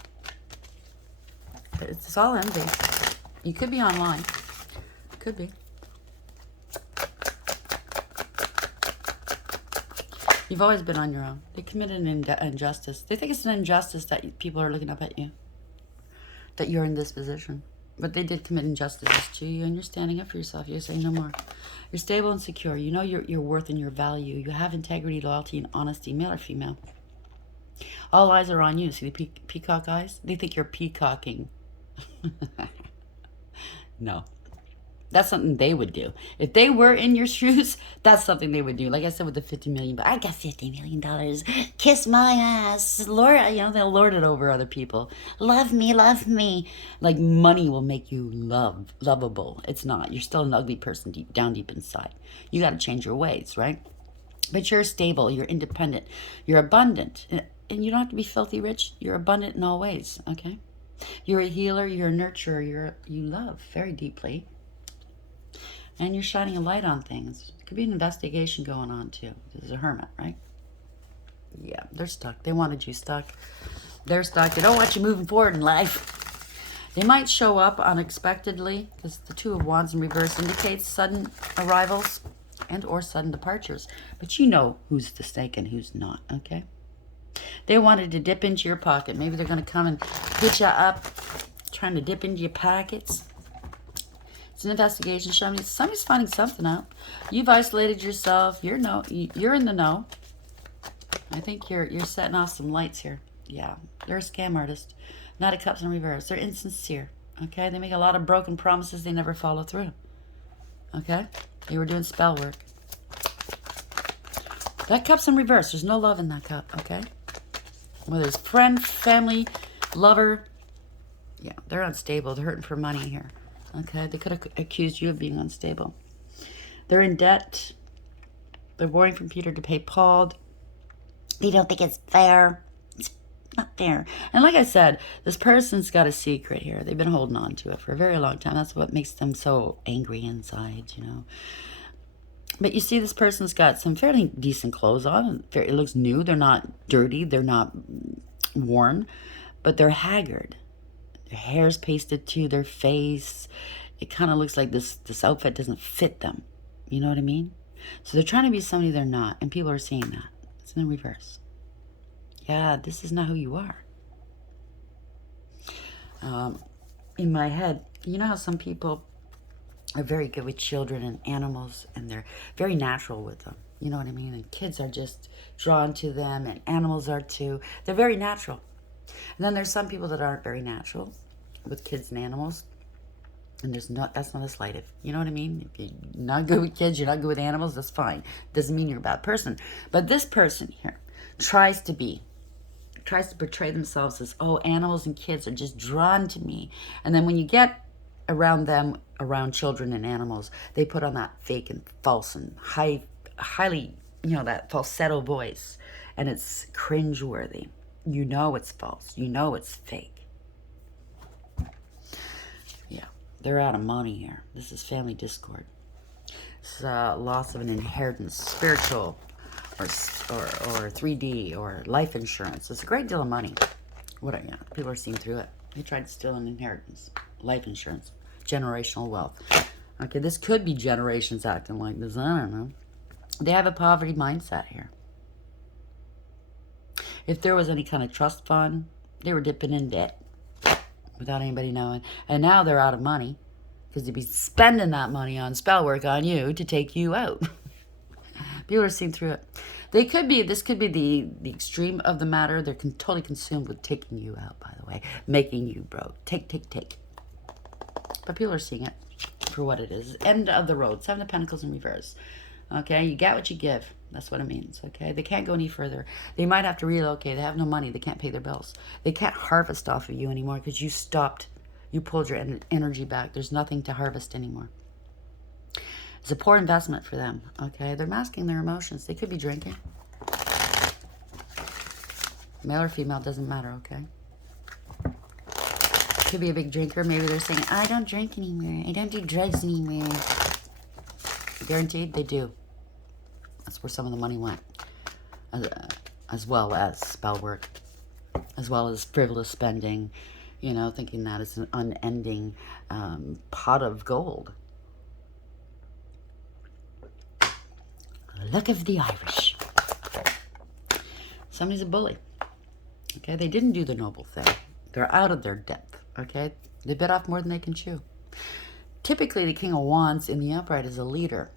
It's all envy. You could be online. Could be. You've always been on your own. They committed an injustice. They think it's an injustice that people are looking up at you. That you're in this position. But they did commit injustices to you, and you're standing up for yourself. You're saying no more. You're stable and secure. You know your worth and your value. You have integrity, loyalty, and honesty, male or female. All eyes are on you. See the peacock eyes? They think you're peacocking. No. That's something they would do. If they were in your shoes, that's something they would do. Like I said with the $50 million, but I got $50 million. Kiss my ass. Lord, you know, they'll lord it over other people. Love me, love me. Like money will make you lovable. It's not. You're still an ugly person deep inside. You got to change your ways, right? But you're stable. You're independent. You're abundant. And you don't have to be filthy rich. You're abundant in all ways, okay? You're a healer. You're a nurturer. You love very deeply. And you're shining a light on things. It could be an investigation going on, too. This is a hermit, right? Yeah, they're stuck. They wanted you stuck. They're stuck. They don't want you moving forward in life. They might show up unexpectedly, because the Two of Wands in reverse indicates sudden arrivals and or sudden departures. But you know who's the snake and who's not, okay? They wanted to dip into your pocket. Maybe they're going to come and hit you up, trying to dip into your pockets. It's an investigation. Somebody's finding something out. You've isolated yourself. You're in the know. I think you're setting off some lights here. Yeah, they're a scam artist. Knight of Cups in reverse. They're insincere. Okay, they make a lot of broken promises they never follow through. Okay, they were doing spell work. That cup's in reverse. There's no love in that cup. Okay, whether it's friend, family, lover. Yeah, they're unstable. They're hurting for money here. Okay, they could have accused you of being unstable. They're in debt. They're borrowing from Peter to pay Paul. They don't think it's fair. It's not fair. And like I said, this person's got a secret here. They've been holding on to it for a very long time. That's what makes them so angry inside, you know. But you see, this person's got some fairly decent clothes on. It looks new. They're not dirty. They're not worn. But they're haggard. Their hair's pasted to their face. It kind of looks like this outfit doesn't fit them. You know what I mean? So they're trying to be somebody they're not. And people are seeing that. It's in the reverse. Yeah, this is not who you are. In my head, you know how some people are very good with children and animals, and they're very natural with them. You know what I mean? And kids are just drawn to them, and animals are too. They're very natural. And then there's some people that aren't very natural with kids and animals. And that's not a slight. You know what I mean? If you're not good with kids, you're not good with animals, that's fine. Doesn't mean you're a bad person. But this person here tries to portray themselves as, oh, animals and kids are just drawn to me. And then when you get around them, around children and animals, they put on that fake and false and highly, that falsetto voice. And it's cringeworthy. You know it's false. You know it's fake. Yeah, they're out of money here. This is family discord. It's loss of an inheritance, spiritual or 3D or life insurance. It's a great deal of money. People are seeing through it. They tried to steal an inheritance, life insurance, generational wealth. Okay, this could be generations acting like this. I don't know. They have a poverty mindset here. If there was any kind of trust fund, they were dipping in debt without anybody knowing. And now they're out of money because they'd be spending that money on spell work on you to take you out. People are seeing through it. This could be the extreme of the matter. They're totally consumed with taking you out, by the way. Making you broke. Take. But people are seeing it for what it is. End of the road. 7 of Pentacles in reverse. Okay, you get what you give. That's what it means, okay? They can't go any further. They might have to relocate. They have no money. They can't pay their bills. They can't harvest off of you anymore because you stopped. You pulled your energy back. There's nothing to harvest anymore. It's a poor investment for them, okay? They're masking their emotions. They could be drinking. Male or female, doesn't matter, okay? Could be a big drinker. Maybe they're saying, I don't drink anymore. I don't do drugs anymore. Guaranteed they do. That's where some of the money went. As well as spell work. As well as frivolous spending. Thinking that it's an unending pot of gold. Luck of the Irish. Somebody's a bully. Okay, they didn't do the noble thing. They're out of their depth. Okay, they bit off more than they can chew. Typically, the King of Wands in the upright is a leader.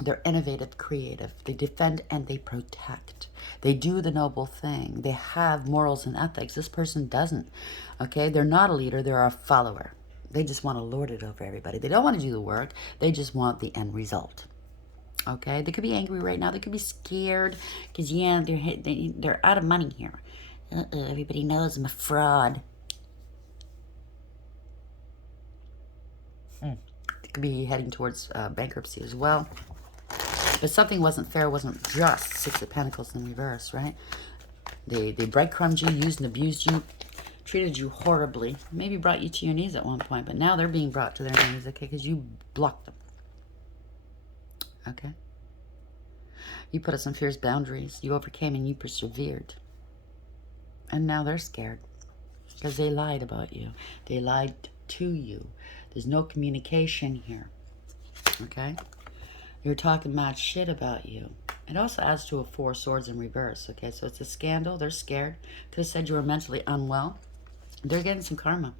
They're innovative, creative. They defend and they protect. They do the noble thing. They have morals and ethics. This person doesn't. Okay, they're not a leader. They're a follower. They just want to lord it over everybody. They don't want to do the work. They just want the end result. Okay, they could be angry right now. They could be scared because, they're out of money here. Everybody knows I'm a fraud. They could be heading towards bankruptcy as well. But something wasn't fair, wasn't just. 6 of Pentacles in reverse, right? They breadcrumbed you, used and abused you, treated you horribly. Maybe brought you to your knees at one point, but now they're being brought to their knees, okay, because you blocked them. Okay? You put up some fierce boundaries. You overcame and you persevered. And now they're scared because they lied about you. They lied to you. There's no communication here. Okay? You're talking mad shit about you. It also adds to a 4 swords in reverse. Okay, so it's a scandal. They're scared. Could have said you were mentally unwell. They're getting some karma.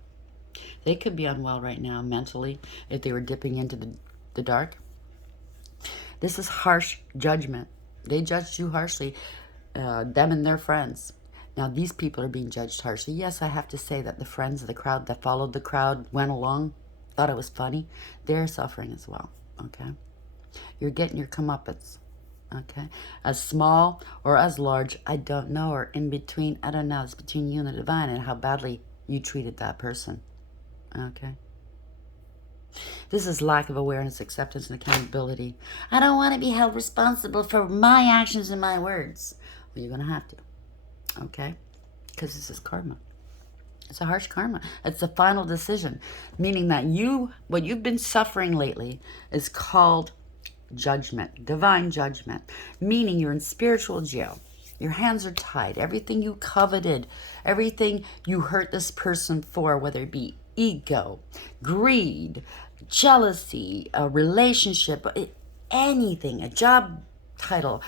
They could be unwell right now mentally if they were dipping into the dark. This is harsh judgment. They judged you harshly, them and their friends. Now these people are being judged harshly. Yes, I have to say that the friends of the crowd that followed the crowd, went along, thought it was funny. They're suffering as well, okay? You're getting your comeuppance, okay? As small or as large, I don't know, or in between, I don't know. It's between you and the divine and how badly you treated that person, okay? This is lack of awareness, acceptance, and accountability. I don't want to be held responsible for my actions and my words. Well, you're going to have to, okay? Because this is karma. It's a harsh karma. It's a final decision, meaning that what you've been suffering lately is called judgment, divine judgment, meaning you're in spiritual jail. Your hands are tied. Everything you coveted, everything you hurt this person for, whether it be ego, greed, jealousy, a relationship, anything, a job title,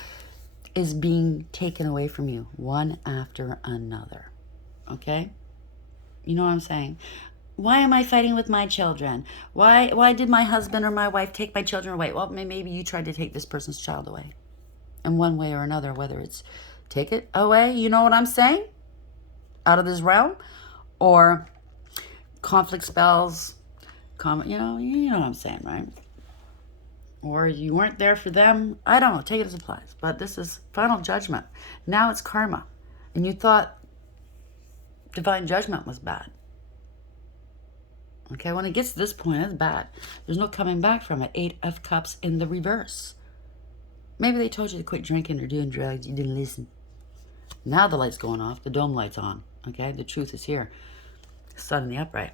is being taken away from you one after another. Okay? You know what I'm saying? Why am I fighting with my children? Why did my husband or my wife take my children away? Well, maybe you tried to take this person's child away in one way or another, whether it's take it away, you know what I'm saying? Out of this realm, or conflict spells, you know what I'm saying, right? Or you weren't there for them. I don't know, take it as it applies. But this is final judgment. Now it's karma. And you thought divine judgment was bad. Okay, when it gets to this point, it's bad. There's no coming back from it. 8 of Cups in the reverse. Maybe they told you to quit drinking or doing drugs. You didn't listen. Now the light's going off. The dome light's on. Okay, the truth is here. Sun in the upright.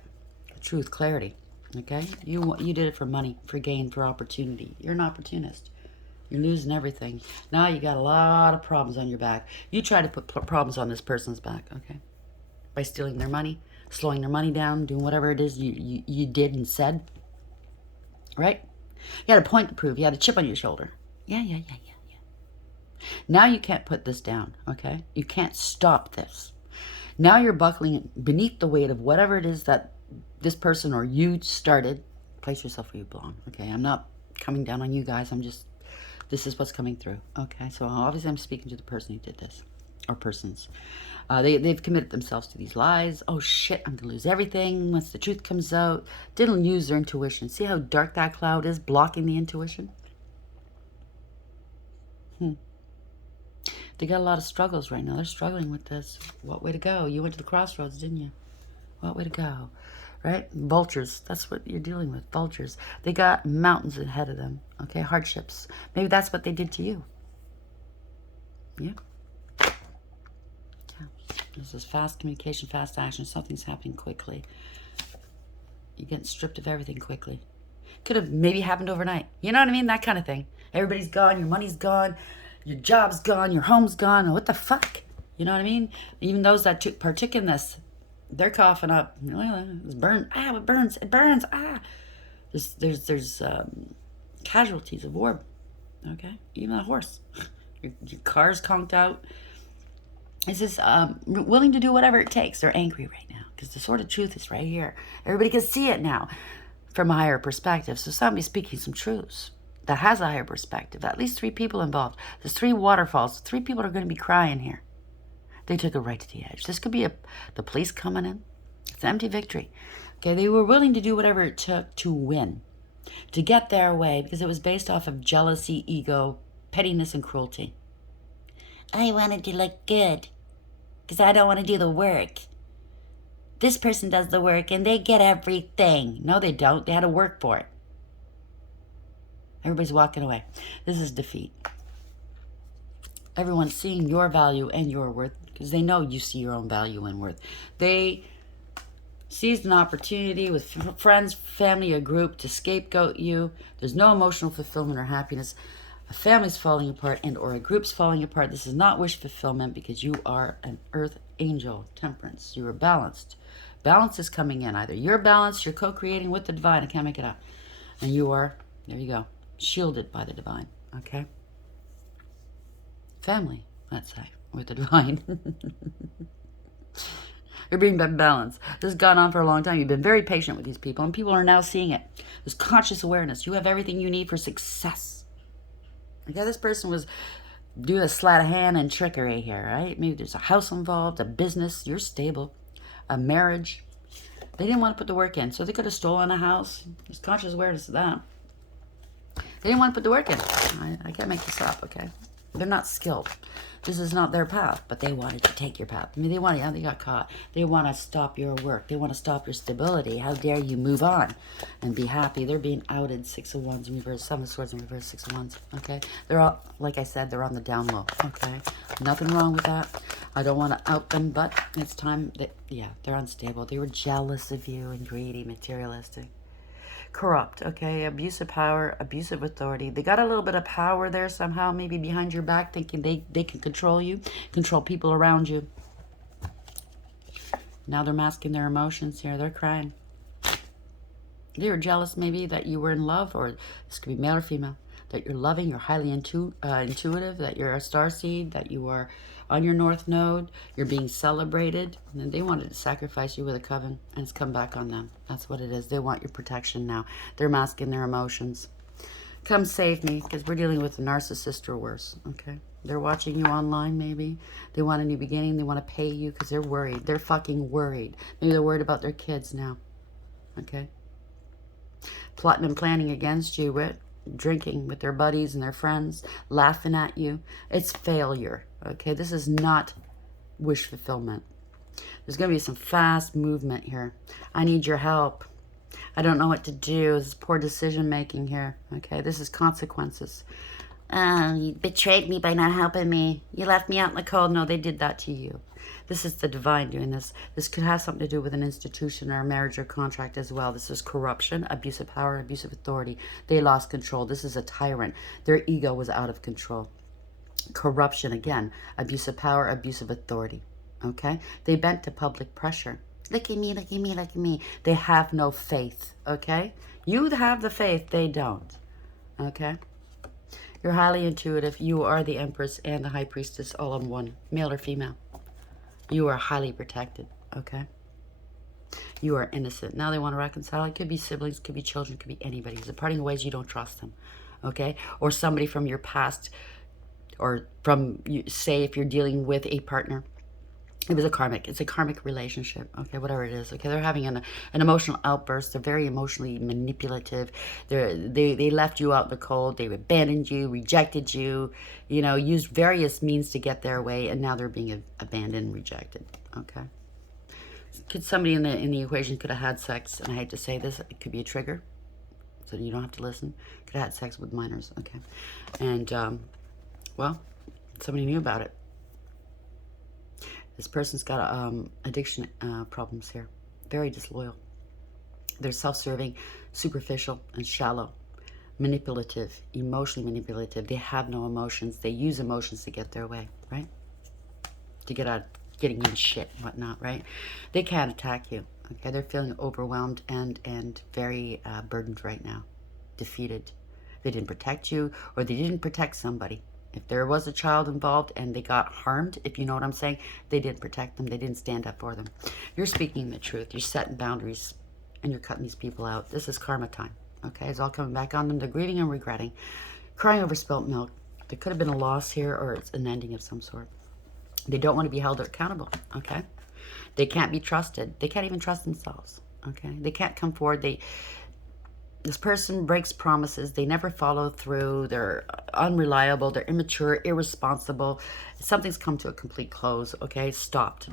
The truth, clarity. Okay, you did it for money, for gain, for opportunity. You're an opportunist. You're losing everything. Now you got a lot of problems on your back. You try to put problems on this person's back, okay? By stealing their money, slowing their money down, doing whatever it is you did and said. Right? You had a point to prove. You had a chip on your shoulder. Yeah. Now you can't put this down, okay? You can't stop this. Now you're buckling beneath the weight of whatever it is that this person or you started. Place yourself where you belong, okay? I'm not coming down on you guys. This is what's coming through, okay? So obviously I'm speaking to the person who did this, or persons. They've committed themselves to these lies. Oh shit, I'm gonna lose everything once the truth comes out. Didn't use their intuition. See how dark that cloud is, blocking the intuition? They got a lot of struggles right now. They're struggling with this. What way to go? You went to the crossroads, didn't you? What way to go? Right? Vultures. That's what you're dealing with. Vultures. They got mountains ahead of them. Okay? Hardships. Maybe that's what they did to you. Yeah. This is fast communication, fast action. Something's happening quickly. You're getting stripped of everything quickly. Could have maybe happened overnight. You know what I mean? That kind of thing. Everybody's gone. Your money's gone. Your job's gone. Your home's gone. What the fuck? You know what I mean? Even those that partook in this, they're coughing up. Well, it's burned. Ah, it burns. It burns. Ah. There's casualties of war. Okay? Even a horse. Your car's conked out. It's just willing to do whatever it takes. They're angry right now because the sword of truth is right here. Everybody can see it now from a higher perspective. So somebody's speaking some truths that has a higher perspective. At least 3 people involved. There's 3 waterfalls. 3 people are going to be crying here. They took it right to the edge. This could be the police coming in. It's an empty victory. Okay, they were willing to do whatever it took to win, to get their way, because it was based off of jealousy, ego, pettiness, and cruelty. I wanted to look good because I don't want to do the work. This person does the work and they get everything. No, they don't. They had to work for it. Everybody's walking away. This is defeat. Everyone's seeing your value and your worth because they know you see your own value and worth. They seized an opportunity with friends, family, a group to scapegoat you. There's no emotional fulfillment or happiness. A family's falling apart and or a group's falling apart. This is not wish fulfillment because you are an earth angel, temperance. You are balanced. Balance is coming in. Either you're balanced, you're co-creating with the divine. I can't make it up. And you are, there you go, shielded by the divine. Okay? family, let's say, with the divine. You're being balanced. This has gone on for a long time. You've been very patient with these people, and people are now seeing it. There's conscious awareness. You have everything you need for success. Okay, this person was doing a sleight of hand and trickery here, right? Maybe there's a house involved, a business. You're stable, a marriage. They didn't want to put the work in, so they could have stolen a house. There's conscious awareness of that. They didn't want to put the work in. I can't make this up, okay? They're not skilled. This is not their path, but they wanted to take your path. I mean, they got caught. They want to stop your work. They want to stop your stability. How dare you move on and be happy? They're being outed. 6 of Wands in reverse, 7 of Swords in reverse, 6 of Wands, okay? They're all, like I said, they're on the down low, okay? Nothing wrong with that. I don't want to out them, but it's time that, yeah, they're unstable. They were jealous of you and greedy, materialistic. Corrupt, okay? Abuse of power, abuse of authority. They got a little bit of power there somehow, maybe behind your back, thinking they can control you, control people around you. Now they're masking their emotions here. They're crying. They were jealous maybe that you were in love, or this could be male or female, that you're loving, you're highly intuitive, that you're a starseed, that you are on your north node, you're being celebrated, and then they wanted to sacrifice you with a coven, and it's come back on them. That's what it is. They want your protection now. They're masking their emotions. Come save me, because we're dealing with a narcissist or worse, okay? They're watching you online, maybe. They want a new beginning. They want to pay you because they're worried. They're fucking worried. Maybe they're worried about their kids now, okay? Plotting and planning against you, with drinking with their buddies and their friends, laughing at you. It's failure, okay? This is not wish fulfillment. There's going to be some fast movement here. I need your help. I don't know what to do. This is poor decision making here, okay? This is consequences. You betrayed me by not helping me. You left me out in the cold. No, they did that to you. This is the divine doing this. This could have something to do with an institution or a marriage or contract as well. This is corruption, abuse of power, abuse of authority. They lost control. This is a tyrant. Their ego was out of control. Corruption, again, abuse of power, abuse of authority. Okay? They bent to public pressure. Look at me, look at me, look at me. They have no faith. Okay? You have the faith. They don't. Okay? You're highly intuitive. You are the Empress and the High Priestess all in one, male or female. You are highly protected, okay? You are innocent. Now they want to reconcile. It could be siblings, could be children, could be anybody. It's a parting of ways. You don't trust them, okay? Or somebody from your past, or from, say, if you're dealing with a partner. It was a karmic. It's a karmic relationship, okay, whatever it is. Okay, they're having an emotional outburst. They're very emotionally manipulative. They left you out in the cold. They abandoned you, rejected you, you know, used various means to get their way, and now they're being abandoned, rejected, okay? Could somebody in the equation could have had sex, and I hate to say this, it could be a trigger, so you don't have to listen. Could have had sex with minors, okay? And, well, somebody knew about it. This person's got addiction problems here. Very disloyal. They're self-serving, superficial, and shallow. Manipulative, emotionally manipulative. They have no emotions. They use emotions to get their way, right? To get out, getting in shit and whatnot, right? They can't attack you, okay? They're feeling overwhelmed and very burdened right now. Defeated. They didn't protect you, or they didn't protect somebody. If there was a child involved and they got harmed, if you know what I'm saying, they didn't protect them. They didn't stand up for them. You're speaking the truth. You're setting boundaries, and you're cutting these people out. This is karma time, okay? It's all coming back on them. They're grieving and regretting, crying over spilt milk. There could have been a loss here, or it's an ending of some sort. They don't want to be held accountable, okay? They can't be trusted. They can't even trust themselves, okay? They can't come forward. This person breaks promises. They never follow through. They're unreliable. They're immature, irresponsible. Something's come to a complete close, okay? Stopped.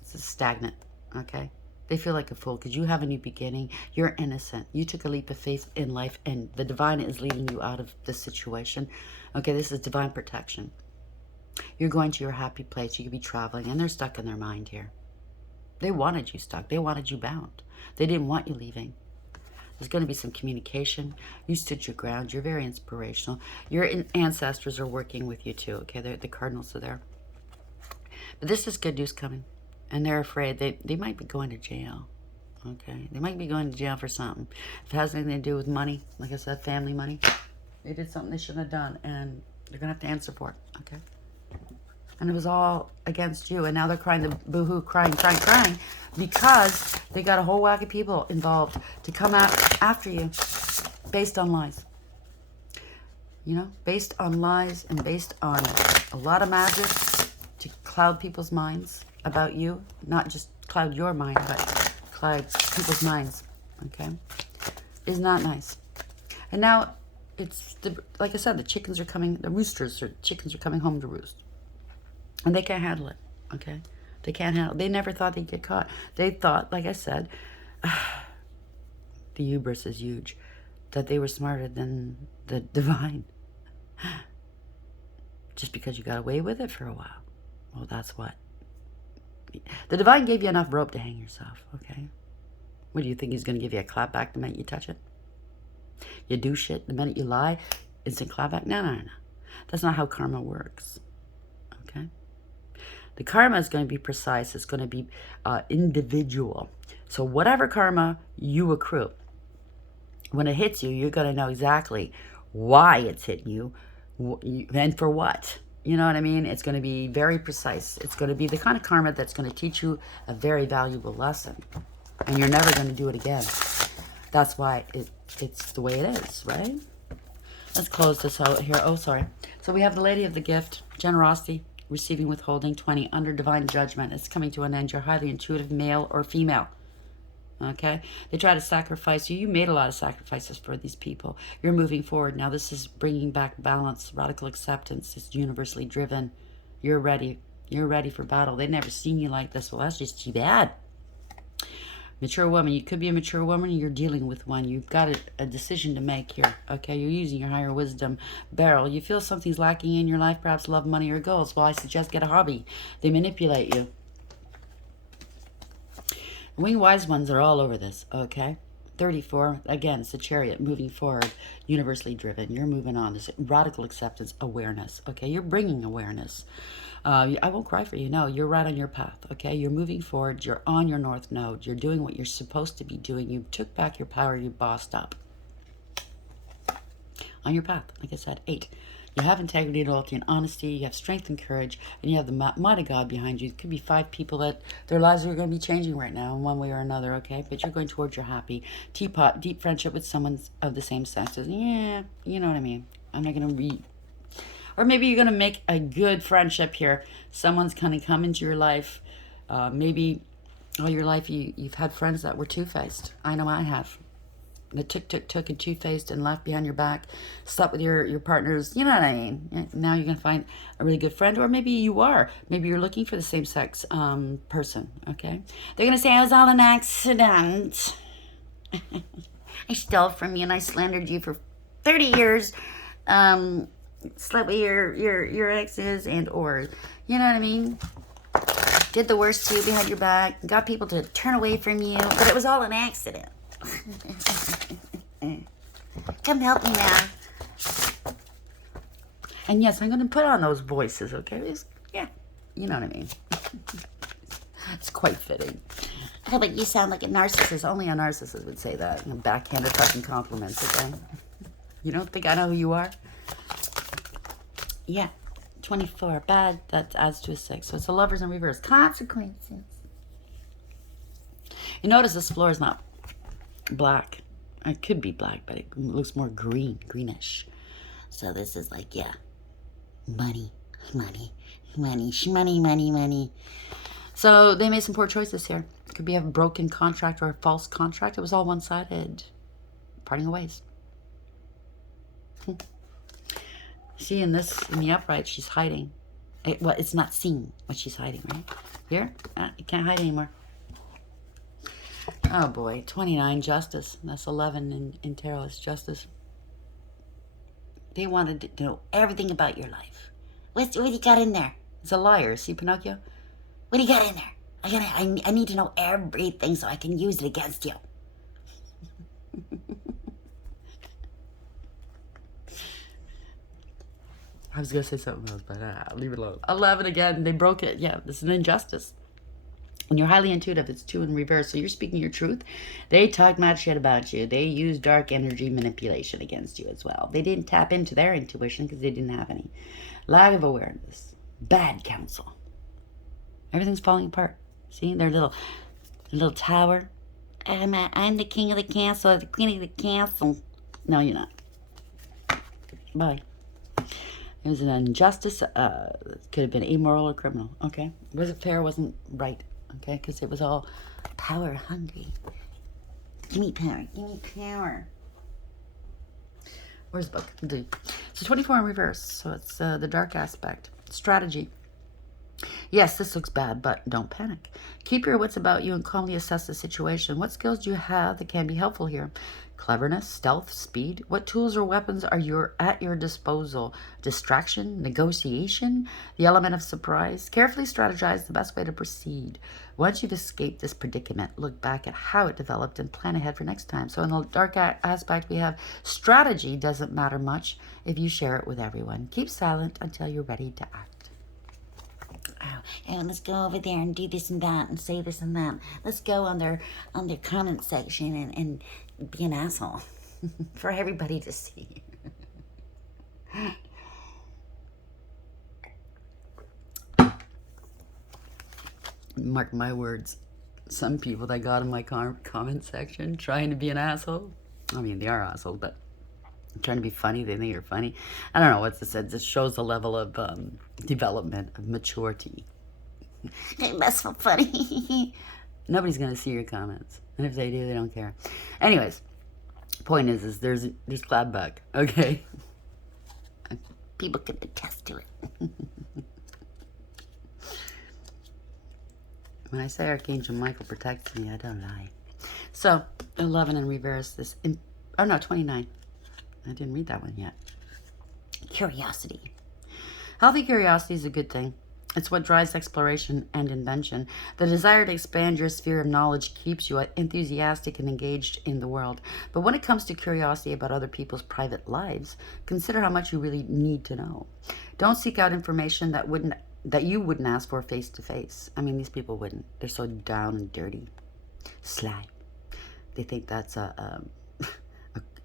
This is stagnant, okay? They feel like a fool because you have a new beginning. You're innocent. You took a leap of faith in life, and the divine is leading you out of this situation. Okay, this is divine protection. You're going to your happy place. You could be traveling, and they're stuck in their mind here. They wanted you stuck. They wanted you bound. They didn't want you leaving. There's going to be some communication. You stood your ground. You're very inspirational. Your ancestors are working with you too, okay? The cardinals are there. But this is good news coming. And they're afraid they might be going to jail, okay? They might be going to jail for something. If it has anything to do with money, like I said, family money, they did something they shouldn't have done. And They're going to have to answer for it, okay? And it was all against you. And now they're crying, the boo-hoo, crying, because they got a whole whack of people involved to come out after you based on lies. You know, based on lies and based on a lot of magic to cloud people's minds about you. Not just cloud your mind, but cloud people's minds, okay? Is not nice. And now it's, like I said, the chickens are coming, the chickens are coming home to roost. And they can't handle it, okay? They can't handle it. They never thought they'd get caught. They thought, like I said, the hubris is huge, that they were smarter than the divine. Just because you got away with it for a while. Well, that's what. The divine gave you enough rope to hang yourself, okay? What do you think he's going to give you a clap back the minute you touch it? You do shit the minute you lie, instant clap back? No. That's not how karma works, okay? The karma is going to be precise. It's going to be individual. So whatever karma you accrue, when it hits you, you're going to know exactly why it's hitting you and for what. You know what I mean? It's going to be very precise. It's going to be the kind of karma that's going to teach you a very valuable lesson. And you're never going to do it again. That's why it's the way it is, right? Let's close this out here. Oh, sorry. So we have the Lady of the Gift, generosity, receiving, withholding, 20, under divine judgment. It's coming to an end. You're highly intuitive, male or female. Okay? They try to sacrifice you. You made a lot of sacrifices for these people. You're moving forward. Now this is bringing back balance, radical acceptance. It's universally driven. You're ready. You're ready for battle. They've never seen you like this. Well, that's just too bad. Mature woman. You could be a mature woman and you're dealing with one. You've got a decision to make here. Okay? You're using your higher wisdom barrel. You feel something's lacking in your life, perhaps love, money, or goals. Well, I suggest get a hobby. They manipulate you. Winged wise ones are all over this, okay? 34, again, it's the Chariot, moving forward, universally driven. You're moving on. This radical acceptance, awareness, okay? You're bringing awareness. I won't cry for you. No, you're right on your path, okay? You're moving forward. You're on your north node. You're doing what you're supposed to be doing. You took back your power. You bossed up. On your path, like I said, 8. You have integrity, loyalty, and honesty. You have strength and courage, and you have the might of God behind you. It could be 5 people that their lives are going to be changing right now in one way or another, okay? But you're going towards your happy. Teapot, deep friendship with someone of the same sex. Yeah, you know what I mean. I'm not going to read. Or maybe you're going to make a good friendship here. Someone's going to come into your life. Maybe all your life you've had friends that were two-faced. I know I have. The took and two-faced and left behind your back, slept with your partners, you know what I mean? Now you're going to find a really good friend, or maybe you are. Maybe you're looking for the same-sex person, okay? They're going to say, it was all an accident. I stole from you and I slandered you for 30 years. Slept with your exes and or, you know what I mean? Did the worst to you behind your back, got people to turn away from you, but it was all an accident. Come help me now. And yes, I'm going to put on those voices, okay? Yeah, you know what I mean. It's quite fitting. Oh, but you sound like a narcissist. Only a narcissist would say that. You know, backhanded fucking compliments, okay? You don't think I know who you are? Yeah, 24. Bad. That adds to a 6. So it's the Lovers in reverse. Consequences. You notice this floor is not black. It could be black, but it looks more greenish. So this is like, yeah, money. So they made some poor choices here. It could be a broken contract or a false contract. It was all one-sided. Parting of ways. See, in the upright, she's hiding. It's not seen what she's hiding, right? Here, you can't hide anymore. Oh boy, 29, justice. That's 11 in tarot. It's justice. They wanted to know everything about your life. What do you got in there? It's a liar. See, Pinocchio? What do you got in there? I need to know everything so I can use it against you. I was going to say something else, but I'll leave it alone. 11 again. They broke it. Yeah, this is an injustice. When you're highly intuitive, it's 2 in reverse. So you're speaking your truth. They talk mad shit about you. They use dark energy manipulation against you as well. They didn't tap into their intuition because they didn't have any. Lack of awareness. Bad counsel. Everything's falling apart. See, their little tower. I'm the king of the castle, the queen of the castle. No, you're not. Bye. It was an injustice. Could have been immoral or criminal. Okay, was it fair? Wasn't right. Okay, because it was all power hungry. Give me power. Give me power. Where's the book? So 24 in reverse. So it's the dark aspect. Strategy. Yes, this looks bad, but don't panic. Keep your wits about you and calmly assess the situation. What skills do you have that can be helpful here? Cleverness, stealth, speed. What tools or weapons are at your disposal? Distraction, negotiation, the element of surprise. Carefully strategize the best way to proceed. Once you've escaped this predicament, look back at how it developed and plan ahead for next time. So in the dark aspect, we have strategy doesn't matter much if you share it with everyone. Keep silent until you're ready to act. And let's go over there and do this and that and say this and that. Let's go on their comment section and be an asshole for everybody to see. Mark my words. Some people that got in my comment section trying to be an asshole. I mean, they are assholes, but trying to be funny. They think you're funny. I don't know what this says. It shows a level of development, of maturity. They must feel funny. Nobody's gonna see your comments, and if they do, they don't care. Anyways, point is there's cloud bug. Okay, people can attest to it. When I say Archangel Michael protects me, I don't lie. So 11 in reverse. 29. I didn't read that one yet. Curiosity. Healthy curiosity is a good thing. It's what drives exploration and invention. The desire to expand your sphere of knowledge keeps you enthusiastic and engaged in the world. But when it comes to curiosity about other people's private lives, consider how much you really need to know. Don't seek out information that you wouldn't ask for face to face. I mean, these people wouldn't. They're so down and dirty, sly. They think that's a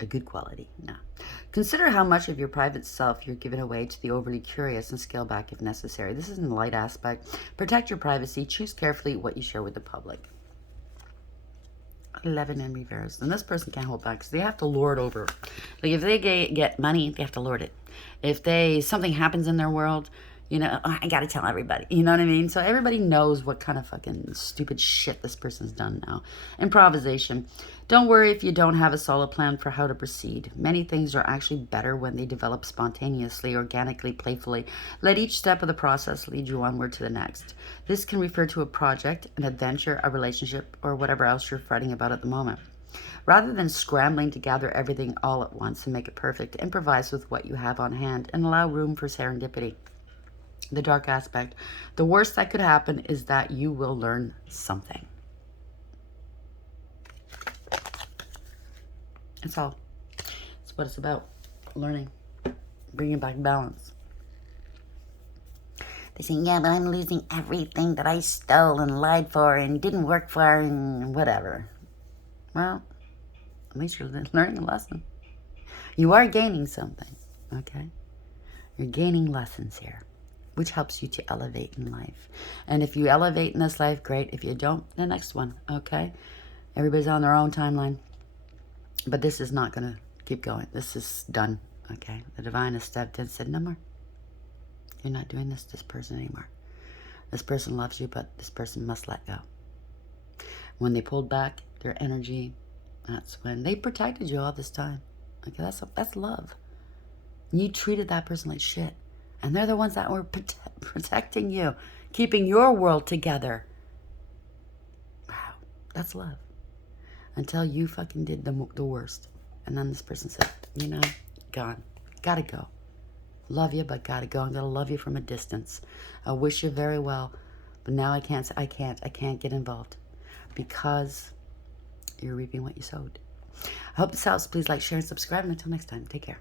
good quality. No. Consider how much of your private self you're giving away to the overly curious and scale back if necessary. This is in the light aspect. Protect your privacy. Choose carefully what you share with the public. 11 in reverse. And this person can't hold back because they have to lord over. Like if they get money, they have to lord it. If something happens in their world, you know, I gotta tell everybody. You know what I mean? So everybody knows what kind of fucking stupid shit this person's done now. Improvisation. Don't worry if you don't have a solid plan for how to proceed. Many things are actually better when they develop spontaneously, organically, playfully. Let each step of the process lead you onward to the next. This can refer to a project, an adventure, a relationship, or whatever else you're fretting about at the moment. Rather than scrambling to gather everything all at once and make it perfect, improvise with what you have on hand and allow room for serendipity. The dark aspect. The worst that could happen is that you will learn something. That's all. That's what it's about. Learning. Bringing back balance. They say, yeah, but I'm losing everything that I stole and lied for and didn't work for and whatever. Well, at least you're learning a lesson. You are gaining something, okay? You're gaining lessons here, which helps you to elevate in life. And if you elevate in this life, great. If you don't, the next one, okay? Everybody's on their own timeline. But this is not going to keep going. This is done, okay? The divine has stepped in and said, no more. You're not doing this to this person anymore. This person loves you, but this person must let go. When they pulled back their energy, that's when they protected you all this time. Okay, that's love. And you treated that person like shit. And they're the ones that were protecting you, keeping your world together. Wow, that's love. Until you fucking did the worst. And then this person said, you know, gone. Gotta go. Love you, but gotta go. I'm gonna love you from a distance. I wish you very well. But now I can't get involved. Because you're reaping what you sowed. I hope this helps. Please like, share, and subscribe. And until next time, take care.